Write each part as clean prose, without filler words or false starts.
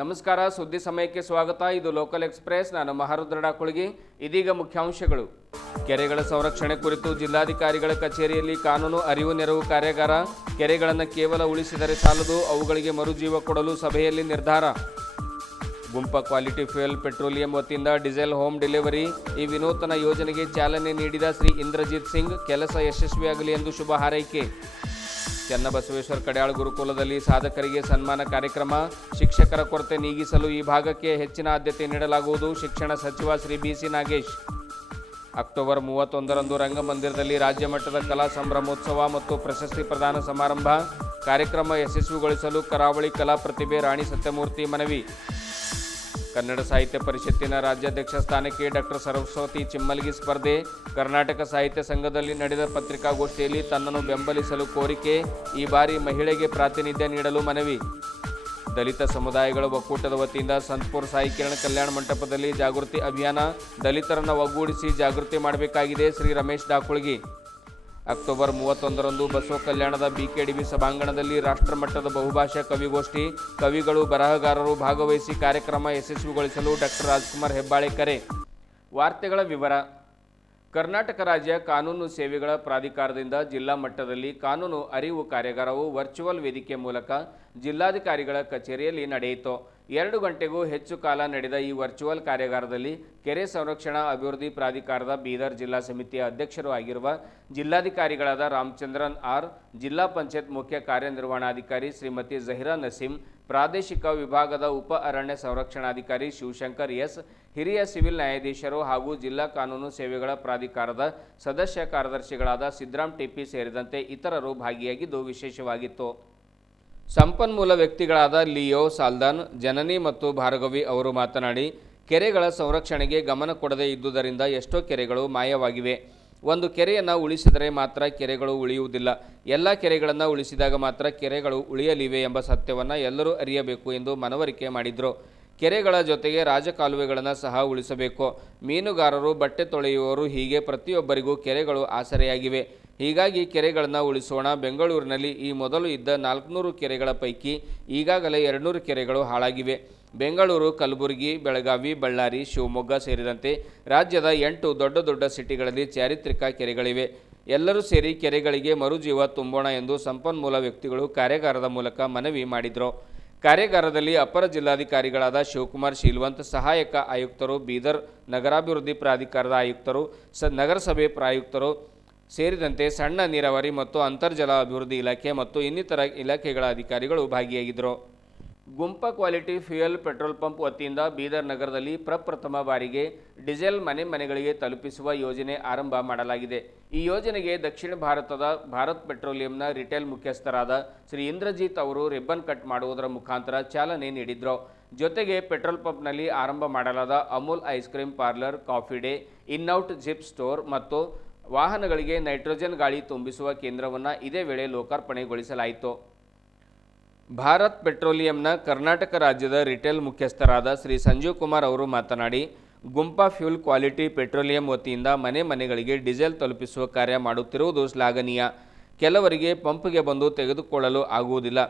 ನಮಸ್ಕಾರ. ಸುದ್ದಿ ಸಮಯಕ್ಕೆ ಸ್ವಾಗತ. ಇದು ಲೋಕಲ್ ಎಕ್ಸ್‌ಪ್ರೆಸ್. ನಾನು ಮಹಾರುದ್ರ ಡಾಕುಳಗಿ. ಇದೀಗ ಮುಖ್ಯಾಂಶಗಳು. ಕೆರೆಗಳ ಸಂರಕ್ಷಣೆ ಕುರಿತು ಜಿಲ್ಲಾಧಿಕಾರಿಗಳ ಕಚೇರಿಯಲ್ಲಿ ಕಾನೂನು ಅರಿವು ನೆರವು ಕಾರ್ಯಾಗಾರ. ಕೆರೆಗಳನ್ನು ಕೇವಲ ಉಳಿಸಿದರೆ ಸಾಲದು, ಅವುಗಳಿಗೆ ಮರುಜೀವ ಕೊಡಲು ಸಭೆಯಲ್ಲಿ ನಿರ್ಧಾರ. ಗುಂಪ ಕ್ವಾಲಿಟಿ ಫ್ಯೂಯಲ್ ಪೆಟ್ರೋಲಿಯಂ ವತಿಯಿಂದ ಡೀಸೆಲ್ ಹೋಮ್ ಡೆಲಿವರಿ. ಈ ವಿನೂತನ ಯೋಜನೆಗೆ ಚಾಲನೆ ನೀಡಿದ ಶ್ರೀ ಇಂದ್ರಜಿತ್ ಸಿಂಗ್, ಕೆಲಸ ಯಶಸ್ವಿಯಾಗಲಿ ಎಂದು ಶುಭ ಹಾರೈಕೆ. ಚನ್ನಬಸವೇಶ್ವರ ಕಡ್ಯಾಳ ಗುರುಕುಲದಲ್ಲಿ ಸಾಧಕರಿಗೆ ಸನ್ಮಾನ ಕಾರ್ಯಕ್ರಮ. ಶಿಕ್ಷಕರ ಕೊರತೆ ನೀಗಿಸಲು ಈ ಭಾಗಕ್ಕೆ ಹೆಚ್ಚಿನ ಆದ್ಯತೆ ನೀಡಲಾಗುವುದು. ಶಿಕ್ಷಣ ಸಚಿವ ಶ್ರೀ BC ನಾಗೇಶ್. ಅಕ್ಟೋಬರ್ 31ರಂದು ರಂಗಮಂದಿರದಲ್ಲಿ ರಾಜ್ಯ ಮಟ್ಟದ ಕಲಾ ಸಂಭ್ರಮೋತ್ಸವ ಮತ್ತು ಪ್ರಶಸ್ತಿ ಪ್ರದಾನ ಸಮಾರಂಭ. ಕಾರ್ಯಕ್ರಮ ಯಶಸ್ವಿಗೊಳಿಸಲು ಕರಾವಳಿ ಕಲಾ ಪ್ರತಿಭೆ ರಾಣಿ ಸತ್ಯಮೂರ್ತಿ ಮನವಿ. ಕನ್ನಡ ಸಾಹಿತ್ಯ ಪರಿಷತ್ತಿನ ರಾಜ್ಯಾಧ್ಯಕ್ಷ ಸ್ಥಾನಕ್ಕೆ ಡಾಕ್ಟರ್ ಸರಸ್ವತಿ ಚಿಮ್ಮಲ್ಗಿ ಸ್ಪರ್ಧೆ. ಕರ್ನಾಟಕ ಸಾಹಿತ್ಯ ಸಂಘದಲ್ಲಿ ನಡೆದ ಪತ್ರಿಕಾಗೋಷ್ಠಿಯಲ್ಲಿ ತನ್ನನ್ನು ಬೆಂಬಲಿಸಲು ಕೋರಿಕೆ. ಈ ಬಾರಿ ಮಹಿಳೆಗೆ ಪ್ರಾತಿನಿಧ್ಯ ನೀಡಲು ಮನವಿ. ದಲಿತ ಸಮುದಾಯಗಳ ಒಕ್ಕೂಟದ ವತಿಯಿಂದ ಸಂತಪುರ ಸಾಯಿ ಕಿರಣ ಕಲ್ಯಾಣ ಮಂಟಪದಲ್ಲಿ ಜಾಗೃತಿ ಅಭಿಯಾನ. ದಲಿತರನ್ನು ಒಗ್ಗೂಡಿಸಿ ಜಾಗೃತಿ ಮಾಡಬೇಕಾಗಿದೆ. ಶ್ರೀ ರಮೇಶ್ ಡಾಕುಳಗಿ. ಅಕ್ಟೋಬರ್ 31ರಂದು ಬಸವ ಕಲ್ಯಾಣದ BKDB ಸಭಾಂಗಣದಲ್ಲಿ ರಾಷ್ಟ್ರಮಟ್ಟದ ಬಹುಭಾಷಾ ಕವಿಗೋಷ್ಠಿ. ಕವಿಗಳು, ಬರಹಗಾರರು ಭಾಗವಹಿಸಿ ಕಾರ್ಯಕ್ರಮ ಯಶಸ್ವಿಗೊಳಿಸಲು ಡಾಕ್ಟರ್ ರಾಜ್ಕುಮಾರ್ ಹೆಬ್ಬಾಳೆ ಕರೆ. ವಾರ್ತೆಗಳ ವಿವರ. ಕರ್ನಾಟಕ ರಾಜ್ಯ ಕಾನೂನು ಸೇವೆಗಳ ಪ್ರಾಧಿಕಾರದಿಂದ ಜಿಲ್ಲಾ ಮಟ್ಟದಲ್ಲಿ ಕಾನೂನು ಅರಿವು ಕಾರ್ಯಾಗಾರವು ವರ್ಚುವಲ್ ವೇದಿಕೆ ಮೂಲಕ ಜಿಲ್ಲಾಧಿಕಾರಿಗಳ ಕಚೇರಿಯಲ್ಲಿ ನಡೆಯಿತು. 2 ಗಂಟೆಗೂ ಹೆಚ್ಚು ಕಾಲ ನಡೆದ ಈ ವರ್ಚುವಲ್ ಕಾರ್ಯಾಗಾರದಲ್ಲಿ ಕೆರೆ ಸಂರಕ್ಷಣಾ ಅಭಿವೃದ್ಧಿ ಪ್ರಾಧಿಕಾರದ ಬೀದರ್ ಜಿಲ್ಲಾ ಸಮಿತಿಯ ಅಧ್ಯಕ್ಷರು ಆಗಿರುವ ಜಿಲ್ಲಾಧಿಕಾರಿಗಳಾದ ರಾಮಚಂದ್ರನ್ ಆರ್, ಜಿಲ್ಲಾ ಪಂಚಾಯತ್ ಮುಖ್ಯ ಕಾರ್ಯನಿರ್ವಹಣಾಧಿಕಾರಿ ಶ್ರೀಮತಿ ಜಹಿರಾ ನಸೀಂ, ಪ್ರಾದೇಶಿಕ ವಿಭಾಗದ ಉಪ ಅರಣ್ಯ ಸಂರಕ್ಷಣಾಧಿಕಾರಿ ಶಿವಶಂಕರ್ ಎಸ್, ಹಿರಿಯ ಸಿವಿಲ್ ನ್ಯಾಯಾಧೀಶರು ಹಾಗೂ ಜಿಲ್ಲಾ ಕಾನೂನು ಸೇವೆಗಳ ಪ್ರಾಧಿಕಾರದ ಸದಸ್ಯ ಕಾರ್ಯದರ್ಶಿಗಳಾದ ಸಿದ್ದರಾಮ್ TP ಸೇರಿದಂತೆ ಇತರರು ಭಾಗಿಯಾಗಿದ್ದು ವಿಶೇಷವಾಗಿತ್ತು. ಸಂಪನ್ಮೂಲ ವ್ಯಕ್ತಿಗಳಾದ ಲಿಯೋ ಸಾಲ್ದಾನ್, ಜನನಿ ಮತ್ತು ಭಾರ್ಗವಿ ಅವರು ಮಾತನಾಡಿ, ಕೆರೆಗಳ ಸಂರಕ್ಷಣೆಗೆ ಗಮನ ಕೊಡದೇ ಇದ್ದುದರಿಂದ ಎಷ್ಟೋ ಕೆರೆಗಳು ಮಾಯವಾಗಿವೆ. ಒಂದು ಕೆರೆಯನ್ನು ಉಳಿಸಿದರೆ ಮಾತ್ರ ಕೆರೆಗಳು ಉಳಿಯುವುದಿಲ್ಲ, ಎಲ್ಲ ಕೆರೆಗಳನ್ನು ಉಳಿಸಿದಾಗ ಮಾತ್ರ ಕೆರೆಗಳು ಉಳಿಯಲಿವೆ ಎಂಬ ಸತ್ಯವನ್ನು ಎಲ್ಲರೂ ಅರಿಯಬೇಕು ಎಂದು ಮನವರಿಕೆ ಮಾಡಿದರು. ಕೆರೆಗಳ ಜೊತೆಗೆ ರಾಜಕಾಲುವೆಗಳನ್ನು ಸಹ ಉಳಿಸಬೇಕು. ಮೀನುಗಾರರು, ಬಟ್ಟೆ ತೊಳೆಯುವವರು, ಹೀಗೆ ಪ್ರತಿಯೊಬ್ಬರಿಗೂ ಕೆರೆಗಳು ಆಸರೆಯಾಗಿವೆ. ಹೀಗಾಗಿ ಕೆರೆಗಳನ್ನು ಉಳಿಸೋಣ. ಬೆಂಗಳೂರಿನಲ್ಲಿ ಈ ಮೊದಲು ಇದ್ದ 400 ಕೆರೆಗಳ ಪೈಕಿ ಈಗಾಗಲೇ 200 ಕೆರೆಗಳು ಹಾಳಾಗಿವೆ. ಬೆಂಗಳೂರು, ಕಲಬುರಗಿ, ಬೆಳಗಾವಿ, ಬಳ್ಳಾರಿ, ಶಿವಮೊಗ್ಗ ಸೇರಿದಂತೆ ರಾಜ್ಯದ 8 ದೊಡ್ಡ ಸಿಟಿಗಳಲ್ಲಿ ಚಾರಿತ್ರಿಕ ಕೆರೆಗಳಿವೆ. ಎಲ್ಲರೂ ಸೇರಿ ಕೆರೆಗಳಿಗೆ ಮರುಜೀವ ತುಂಬೋಣ ಎಂದು ಸಂಪನ್ಮೂಲ ವ್ಯಕ್ತಿಗಳು ಕಾರ್ಯಾಗಾರದ ಮೂಲಕ ಮನವಿ ಮಾಡಿದರು. ಕಾರ್ಯಾಗಾರದಲ್ಲಿ ಅಪರ ಜಿಲ್ಲಾಧಿಕಾರಿಗಳಾದ ಶಿವಕುಮಾರ್ ಶೀಲ್ವಂತ್, ಸಹಾಯಕ ಆಯುಕ್ತರು, ಬೀದರ್ ನಗರಾಭಿವೃದ್ಧಿ ಪ್ರಾಧಿಕಾರದ ಆಯುಕ್ತರು, ನಗರಸಭೆ ಪ್ರಾಯುಕ್ತರು ಸೇರಿದಂತೆ ಸಣ್ಣ ನೀರಾವರಿ ಮತ್ತು ಅಂತರ್ಜಲ ಅಭಿವೃದ್ಧಿ ಇಲಾಖೆ ಮತ್ತು ಇನ್ನಿತರ ಇಲಾಖೆಗಳ ಅಧಿಕಾರಿಗಳು ಭಾಗಿಯಾಗಿದ್ದರು. ಗುಂಪ ಕ್ವಾಲಿಟಿ ಫ್ಯೂಯಲ್ ಪೆಟ್ರೋಲ್ ಪಂಪ್ ವತಿಯಿಂದ ಬೀದರ್ ನಗರದಲ್ಲಿ ಪ್ರಪ್ರಥಮ ಬಾರಿಗೆ ಡೀಸೆಲ್ ಮನೆಗಳಿಗೆ ತಲುಪಿಸುವ ಯೋಜನೆ ಆರಂಭ ಮಾಡಲಾಗಿದೆ. ಈ ಯೋಜನೆಗೆ ದಕ್ಷಿಣ ಭಾರತದ ಭಾರತ್ ಪೆಟ್ರೋಲಿಯಂನ ರಿಟೇಲ್ ಮುಖ್ಯಸ್ಥರಾದ ಶ್ರೀ ಇಂದ್ರಜಿತ್ ಅವರು ರಿಬ್ಬನ್ ಕಟ್ ಮಾಡುವುದರ ಮುಖಾಂತರ ಚಾಲನೆ ನೀಡಿದರು. ಜೊತೆಗೆ ಪೆಟ್ರೋಲ್ ಪಂಪ್ನಲ್ಲಿ ಆರಂಭ ಮಾಡಲಾದ Amul ice cream parlour, coffee day, in out zip store ಮತ್ತು ವಾಹನಗಳಿಗೆ ನೈಟ್ರೋಜನ್ ಗಾಳಿ ತುಂಬಿಸುವ ಕೇಂದ್ರವನ್ನು ಇದೇ ವೇಳೆ ಲೋಕಾರ್ಪಣೆಗೊಳಿಸಲಾಯಿತು. ಭಾರತ್ ಪೆಟ್ರೋಲಿಯಂನ ಕರ್ನಾಟಕ ರಾಜ್ಯದ ರಿಟೇಲ್ ಮುಖ್ಯಸ್ಥರಾದ ಶ್ರೀ ಸಂಜೀವ್ ಕುಮಾರ್ ಅವರು ಮಾತನಾಡಿ, ಗುಂಪಾ ಫ್ಯೂಲ್ ಕ್ವಾಲಿಟಿ ಪೆಟ್ರೋಲಿಯಂ ವತಿಯಿಂದ ಮನೆಗಳಿಗೆ ಡೀಸೆಲ್ ತಲುಪಿಸುವ ಕಾರ್ಯ ಮಾಡುತ್ತಿರುವುದು ಶ್ಲಾಘನೀಯ. ಕೆಲವರಿಗೆ ಪಂಪ್ಗೆ ಬಂದು ತೆಗೆದುಕೊಳ್ಳಲು ಆಗುವುದಿಲ್ಲ.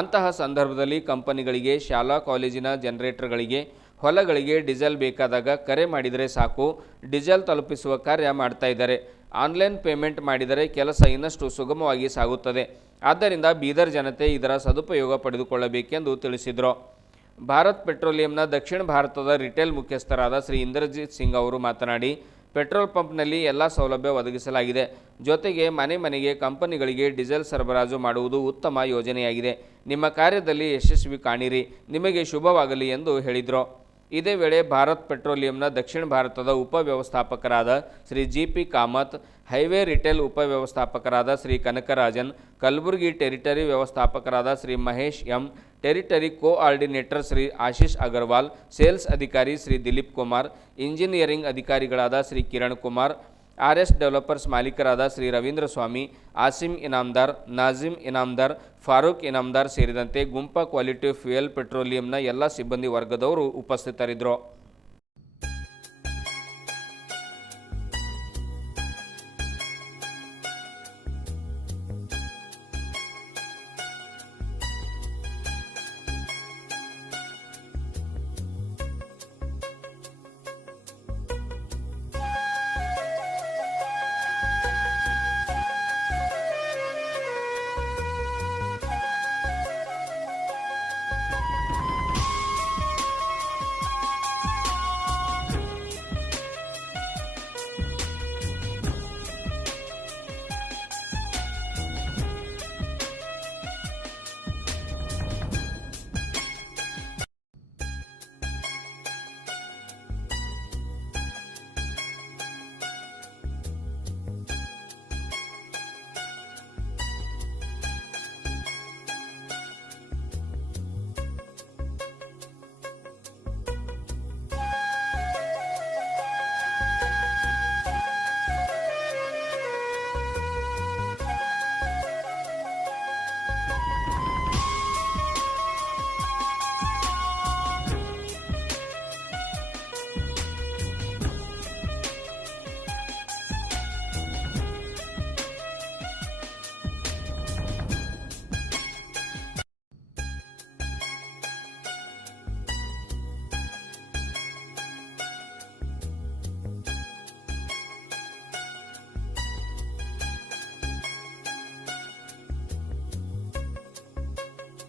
ಅಂತಹ ಸಂದರ್ಭದಲ್ಲಿ ಕಂಪನಿಗಳಿಗೆ, ಶಾಲಾ ಕಾಲೇಜಿನ ಜನರೇಟರ್ಗಳಿಗೆ, ಹೊಲಗಳಿಗೆ ಡೀಸೆಲ್ ಬೇಕಾದಾಗ ಕರೆ ಮಾಡಿದರೆ ಸಾಕು, ಡೀಸೆಲ್ ತಲುಪಿಸುವ ಕಾರ್ಯ ಮಾಡ್ತಾ ಇದ್ದಾರೆ. ಆನ್ಲೈನ್ ಪೇಮೆಂಟ್ ಮಾಡಿದರೆ ಕೆಲಸ ಇನ್ನಷ್ಟು ಸುಗಮವಾಗಿ ಸಾಗುತ್ತದೆ. ಆದ್ದರಿಂದ ಬೀದರ್ ಜನತೆ ಇದರ ಸದುಪಯೋಗ ಪಡೆದುಕೊಳ್ಳಬೇಕೆಂದು ತಿಳಿಸಿದರು. ಭಾರತ್ ಪೆಟ್ರೋಲಿಯಂನ ದಕ್ಷಿಣ ಭಾರತದ ರಿಟೇಲ್ ಮುಖ್ಯಸ್ಥರಾದ ಶ್ರೀ ಇಂದ್ರಜಿತ್ ಸಿಂಗ್ ಅವರು ಮಾತನಾಡಿ, ಪೆಟ್ರೋಲ್ ಪಂಪ್ನಲ್ಲಿ ಎಲ್ಲ ಸೌಲಭ್ಯ ಒದಗಿಸಲಾಗಿದೆ. ಜೊತೆಗೆ ಮನೆಗೆ ಕಂಪನಿಗಳಿಗೆ ಡೀಸೆಲ್ ಸರಬರಾಜು ಮಾಡುವುದು ಉತ್ತಮ ಯೋಜನೆಯಾಗಿದೆ. ನಿಮ್ಮ ಕಾರ್ಯದಲ್ಲಿ ಯಶಸ್ವಿ ಕಾಣಿರಿ, ನಿಮಗೆ ಶುಭವಾಗಲಿ ಎಂದು ಹೇಳಿದರು. ಇದೇ ವೇಳೆ ಭಾರತ್ ಪೆಟ್ರೋಲಿಯಂನ ದಕ್ಷಿಣ ಭಾರತದ ಉಪವ್ಯವಸ್ಥಾಪಕರಾದ Shri GP Kamath, highway retail ಉಪವ್ಯವಸ್ಥಾಪಕರಾದ ಶ್ರೀ ಕನಕರಾಜನ್, ಕಲಬುರಗಿ ಟೆರಿಟರಿ ವ್ಯವಸ್ಥಾಪಕರಾದ Shri Mahesh M, territory coordinator Shri Ashish Agarwal, sales ಅಧಿಕಾರಿ ಶ್ರೀ ದಿಲೀಪ್ ಕುಮಾರ್, ಇಂಜಿನಿಯರಿಂಗ್ ಅಧಿಕಾರಿಗಳಾದ ಶ್ರೀ ಕಿರಣ್ ಕುಮಾರ್, RS ಡೆವಲಪರ್ಸ್ ಮಾಲೀಕರಾದ ಶ್ರೀ ರವೀಂದ್ರ ಸ್ವಾಮಿ, ಆಸಿಮ್ ಇನಾಮ್ದಾರ್, ನಾಜಿಮ್ ಇನಾಮ್ದಾರ್, ಫಾರೂಕ್ ಇನಾಮ್ದಾರ್ ಸೇರಿದಂತೆ ಗುಂಪಾ ಕ್ವಾಲಿಟಿ ಫ್ಯೂಯಲ್ ಪೆಟ್ರೋಲಿಯಂನ ಎಲ್ಲ ಸಿಬ್ಬಂದಿ ವರ್ಗದವರು ಉಪಸ್ಥಿತರಿದ್ದರು.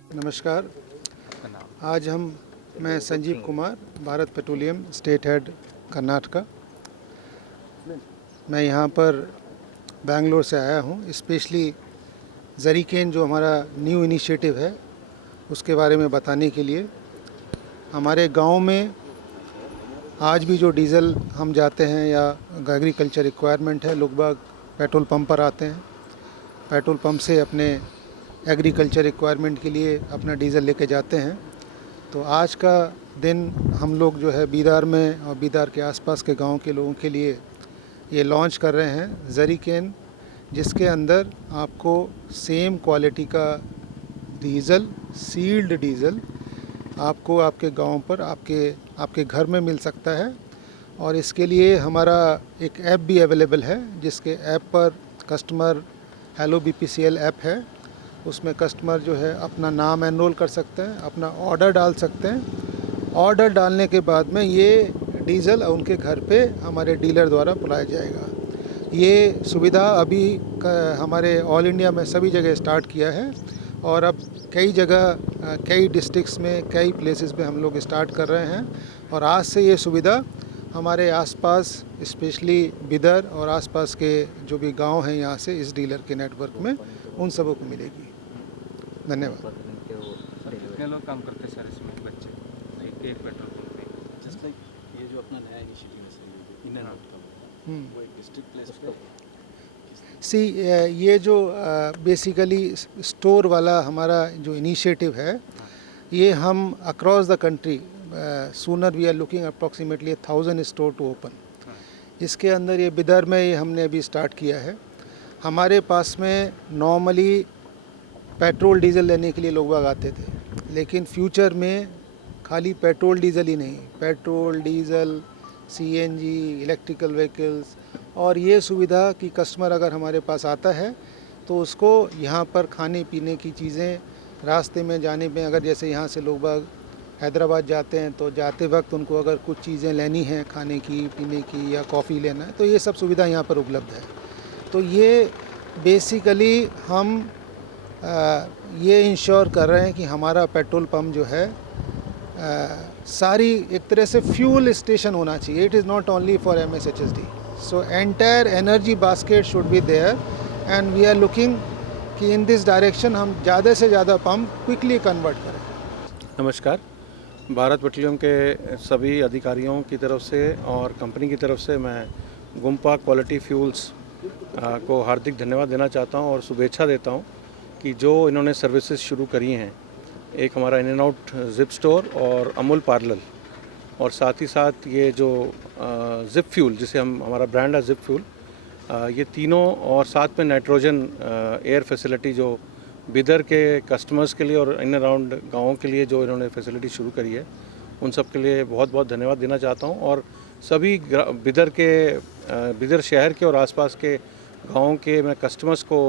नमस्कार। आज मैं Sanjeev Kumar, Bharat petroleum state head Karnataka. मैं यहाँ पर बेंगलोर से आया हूँ, स्पेशली ज़रीकेन जो हमारा न्यू इनिशिएटिव है उसके बारे में बताने के लिए। हमारे गांव में आज भी जो डीज़ल हम जाते हैं या एग्रीकल्चर रिक्वायरमेंट है, लोग बाग पेट्रोल पंप पर आते हैं, पेट्रोल पंप से अपने एग्रीकल्चर रिक्वायरमेंट के लिए अपना डीज़ल लेके जाते हैं। तो आज का दिन हम लोग जो है बीदार में और बीदार के आसपास के गांव के लोगों के लिए ये लॉन्च कर रहे हैं ज़रीकेन, जिसके अंदर आपको सेम क्वालिटी का डीज़ल, सील्ड डीज़ल आपको आपके गांव पर आपके घर में मिल सकता है। और इसके लिए हमारा एक ऐप भी अवेलेबल है, जिसके ऐप पर कस्टमर हेलो BPCL ऐप है, उसमें कस्टमर जो है अपना नाम एनरोल कर सकते हैं, अपना ऑर्डर डाल सकते हैं। ऑर्डर डालने के बाद में ये डीज़ल उनके घर पे हमारे डीलर द्वारा पिलाया जाएगा। ये सुविधा अभी हमारे ऑल इंडिया में सभी जगह स्टार्ट किया है और अब कई जगह, कई डिस्ट्रिक्ट्स में, कई प्लेसेस पे हम लोग स्टार्ट कर रहे हैं। और आज से ये सुविधा हमारे आसपास, स्पेशली बिदर और आसपास के जो भी गांव हैं यहाँ से इस डीलर के नेटवर्क में, उन सबों को मिलेगी। धन्यवाद। कितने लोग काम करते हैं सर इसमें, बच्चे एक पेट्रोल पंप पे? जस्ट लाइक ये जो अपना नया इनिशिएटिव है सर, इन एंड आउट का, वो एक डिस्ट्रिक्ट प्लेस पे ये जो बेसिकली स्टोर वाला हमारा जो इनिशिएटिव है, ये हम across the country, sooner we are looking approximately 1000 store to open. इसके अंदर ये बिदर में ये हमने अभी स्टार्ट किया है। हमारे पास में नॉर्मली पेट्रोल डीज़ल लेने के लिए लोग बाग आते थे, लेकिन फ्यूचर में खाली पेट्रोल डीज़ल ही नहीं, petrol diesel, CNG, electrical vehicles, और ये सुविधा कि कस्टमर अगर हमारे पास आता है तो उसको यहाँ पर खाने पीने की चीज़ें, रास्ते में जाने में, अगर जैसे यहाँ से लोग बाग हैदराबाद जाते हैं तो जाते वक्त उनको अगर कुछ चीज़ें लेनी हैं खाने की, पीने की, या कॉफ़ी लेना है, तो ये सब सुविधा यहाँ पर उपलब्ध है। तो ये बेसिकली हम ये इंश्योर कर रहे हैं कि हमारा पेट्रोल पंप जो है सारी एक तरह से फ्यूल स्टेशन होना चाहिए। It is not only for MSHSD, so entire energy basket should be there and we are looking कि इन दिस डायरेक्शन हम ज़्यादा से ज़्यादा पंप क्विकली कन्वर्ट करें। नमस्कार। भारत पेट्रोलियम के सभी अधिकारियों की तरफ से और कंपनी की तरफ से मैं गुम्पा क्वालिटी फ्यूल्स को हार्दिक धन्यवाद देना चाहता हूं और शुभेच्छा देता हूं कि जो इन्होंने सर्विसेज शुरू करी हैं, एक हमारा in and out zip store और अमूल पार्लर, और साथ ही साथ ये जो जिप फ्यूल, जिसे हमारा ब्रांड है जिप फ्यूल, ये तीनों, और साथ में नाइट्रोजन एयर फैसिलिटी जो बिदर के कस्टमर्स के लिए और इन अराउंड गाँवों के लिए जो इन्होंने फैसिलिटी शुरू करी है, उन सब के लिए बहुत बहुत धन्यवाद देना चाहता हूँ। और सभी बिदर शहर के और आसपास के गाँवों के मैं कस्टमर्स को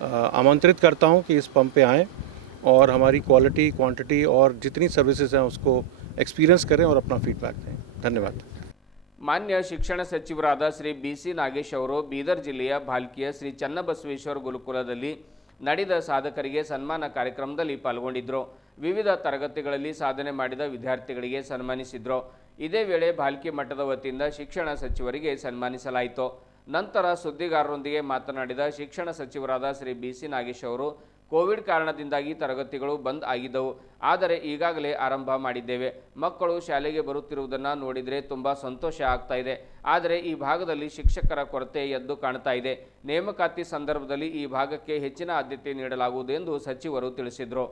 आमंत्रित करता हूँ कि इस पंप पे आएँ और हमारी क्वालिटी, क्वांटिटी और जितनी सर्विसेज हैं उसको एक्सपीरियंस करें और अपना फीडबैक दें। धन्यवाद। ಮಾನ್ಯ ಶಿಕ್ಷಣ ಸಚಿವರಾದ ಶ್ರೀ BC ನಾಗೇಶ್ ಅವರು ಬೀದರ್ ಜಿಲ್ಲೆಯ ಭಾಲ್ಕಿಯ ಶ್ರೀ ಚನ್ನಬಸವೇಶ್ವರ ಗುರುಕುಲದಲ್ಲಿ ನಡೆದ ಸಾಧಕರಿಗೆ ಸನ್ಮಾನ ಕಾರ್ಯಕ್ರಮದಲ್ಲಿ ಪಾಲ್ಗೊಂಡಿದ್ದರು. ವಿವಿಧ ತರಗತಿಗಳಲ್ಲಿ ಸಾಧನೆ ಮಾಡಿದ ವಿದ್ಯಾರ್ಥಿಗಳಿಗೆ ಸನ್ಮಾನಿಸಿದರು. ಇದೇ ವೇಳೆ ಭಾಲ್ಕಿ ಮಠದ ವತಿಯಿಂದ ಶಿಕ್ಷಣ ಸಚಿವರಿಗೆ ಸನ್ಮಾನಿಸಲಾಯಿತು. ನಂತರ ಸುದ್ದಿಗಾರರೊಂದಿಗೆ ಮಾತನಾಡಿದ ಶಿಕ್ಷಣ ಸಚಿವರಾದ ಶ್ರೀ BC ನಾಗೇಶ್ ಅವರು, ಕೋವಿಡ್ ಕಾರಣದಿಂದಾಗಿ ತರಗತಿಗಳು ಬಂದ್ ಆಗಿದ್ದವು, ಆದರೆ ಈಗಾಗಲೇ ಆರಂಭ ಮಾಡಿದ್ದೇವೆ. ಮಕ್ಕಳು ಶಾಲೆಗೆ ಬರುತ್ತಿರುವುದನ್ನು ನೋಡಿದರೆ ತುಂಬ ಸಂತೋಷ ಆಗ್ತಾ ಇದೆ. ಆದರೆ ಈ ಭಾಗದಲ್ಲಿ ಶಿಕ್ಷಕರ ಕೊರತೆ ಎದ್ದು ಕಾಣ್ತಾ ಇದೆ. ನೇಮಕಾತಿ ಸಂದರ್ಭದಲ್ಲಿ ಈ ಭಾಗಕ್ಕೆ ಹೆಚ್ಚಿನ ಆದ್ಯತೆ ನೀಡಲಾಗುವುದು ಎಂದು ಸಚಿವರು ತಿಳಿಸಿದರು.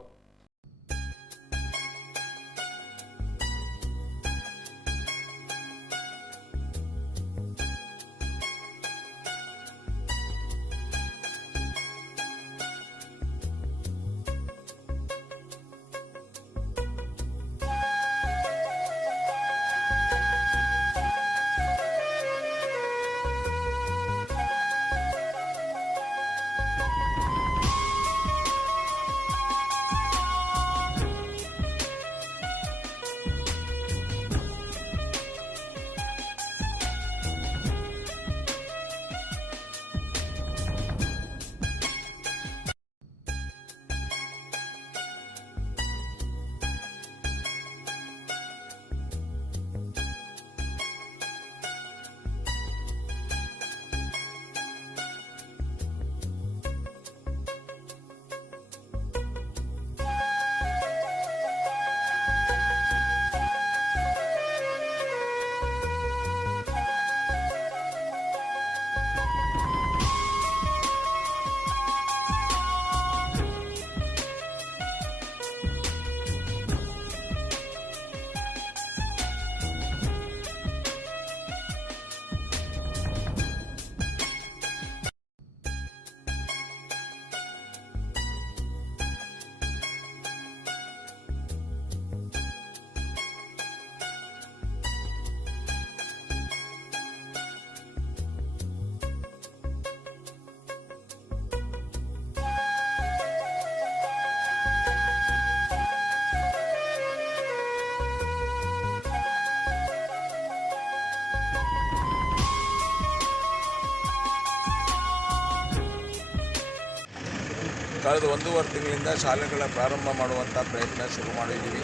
ಕಳೆದ 1.5 ತಿಂಗಳಿಂದ ಶಾಲೆಗಳ ಪ್ರಾರಂಭ ಮಾಡುವಂಥ ಪ್ರಯತ್ನ ಶುರು ಮಾಡಿದ್ದೀವಿ.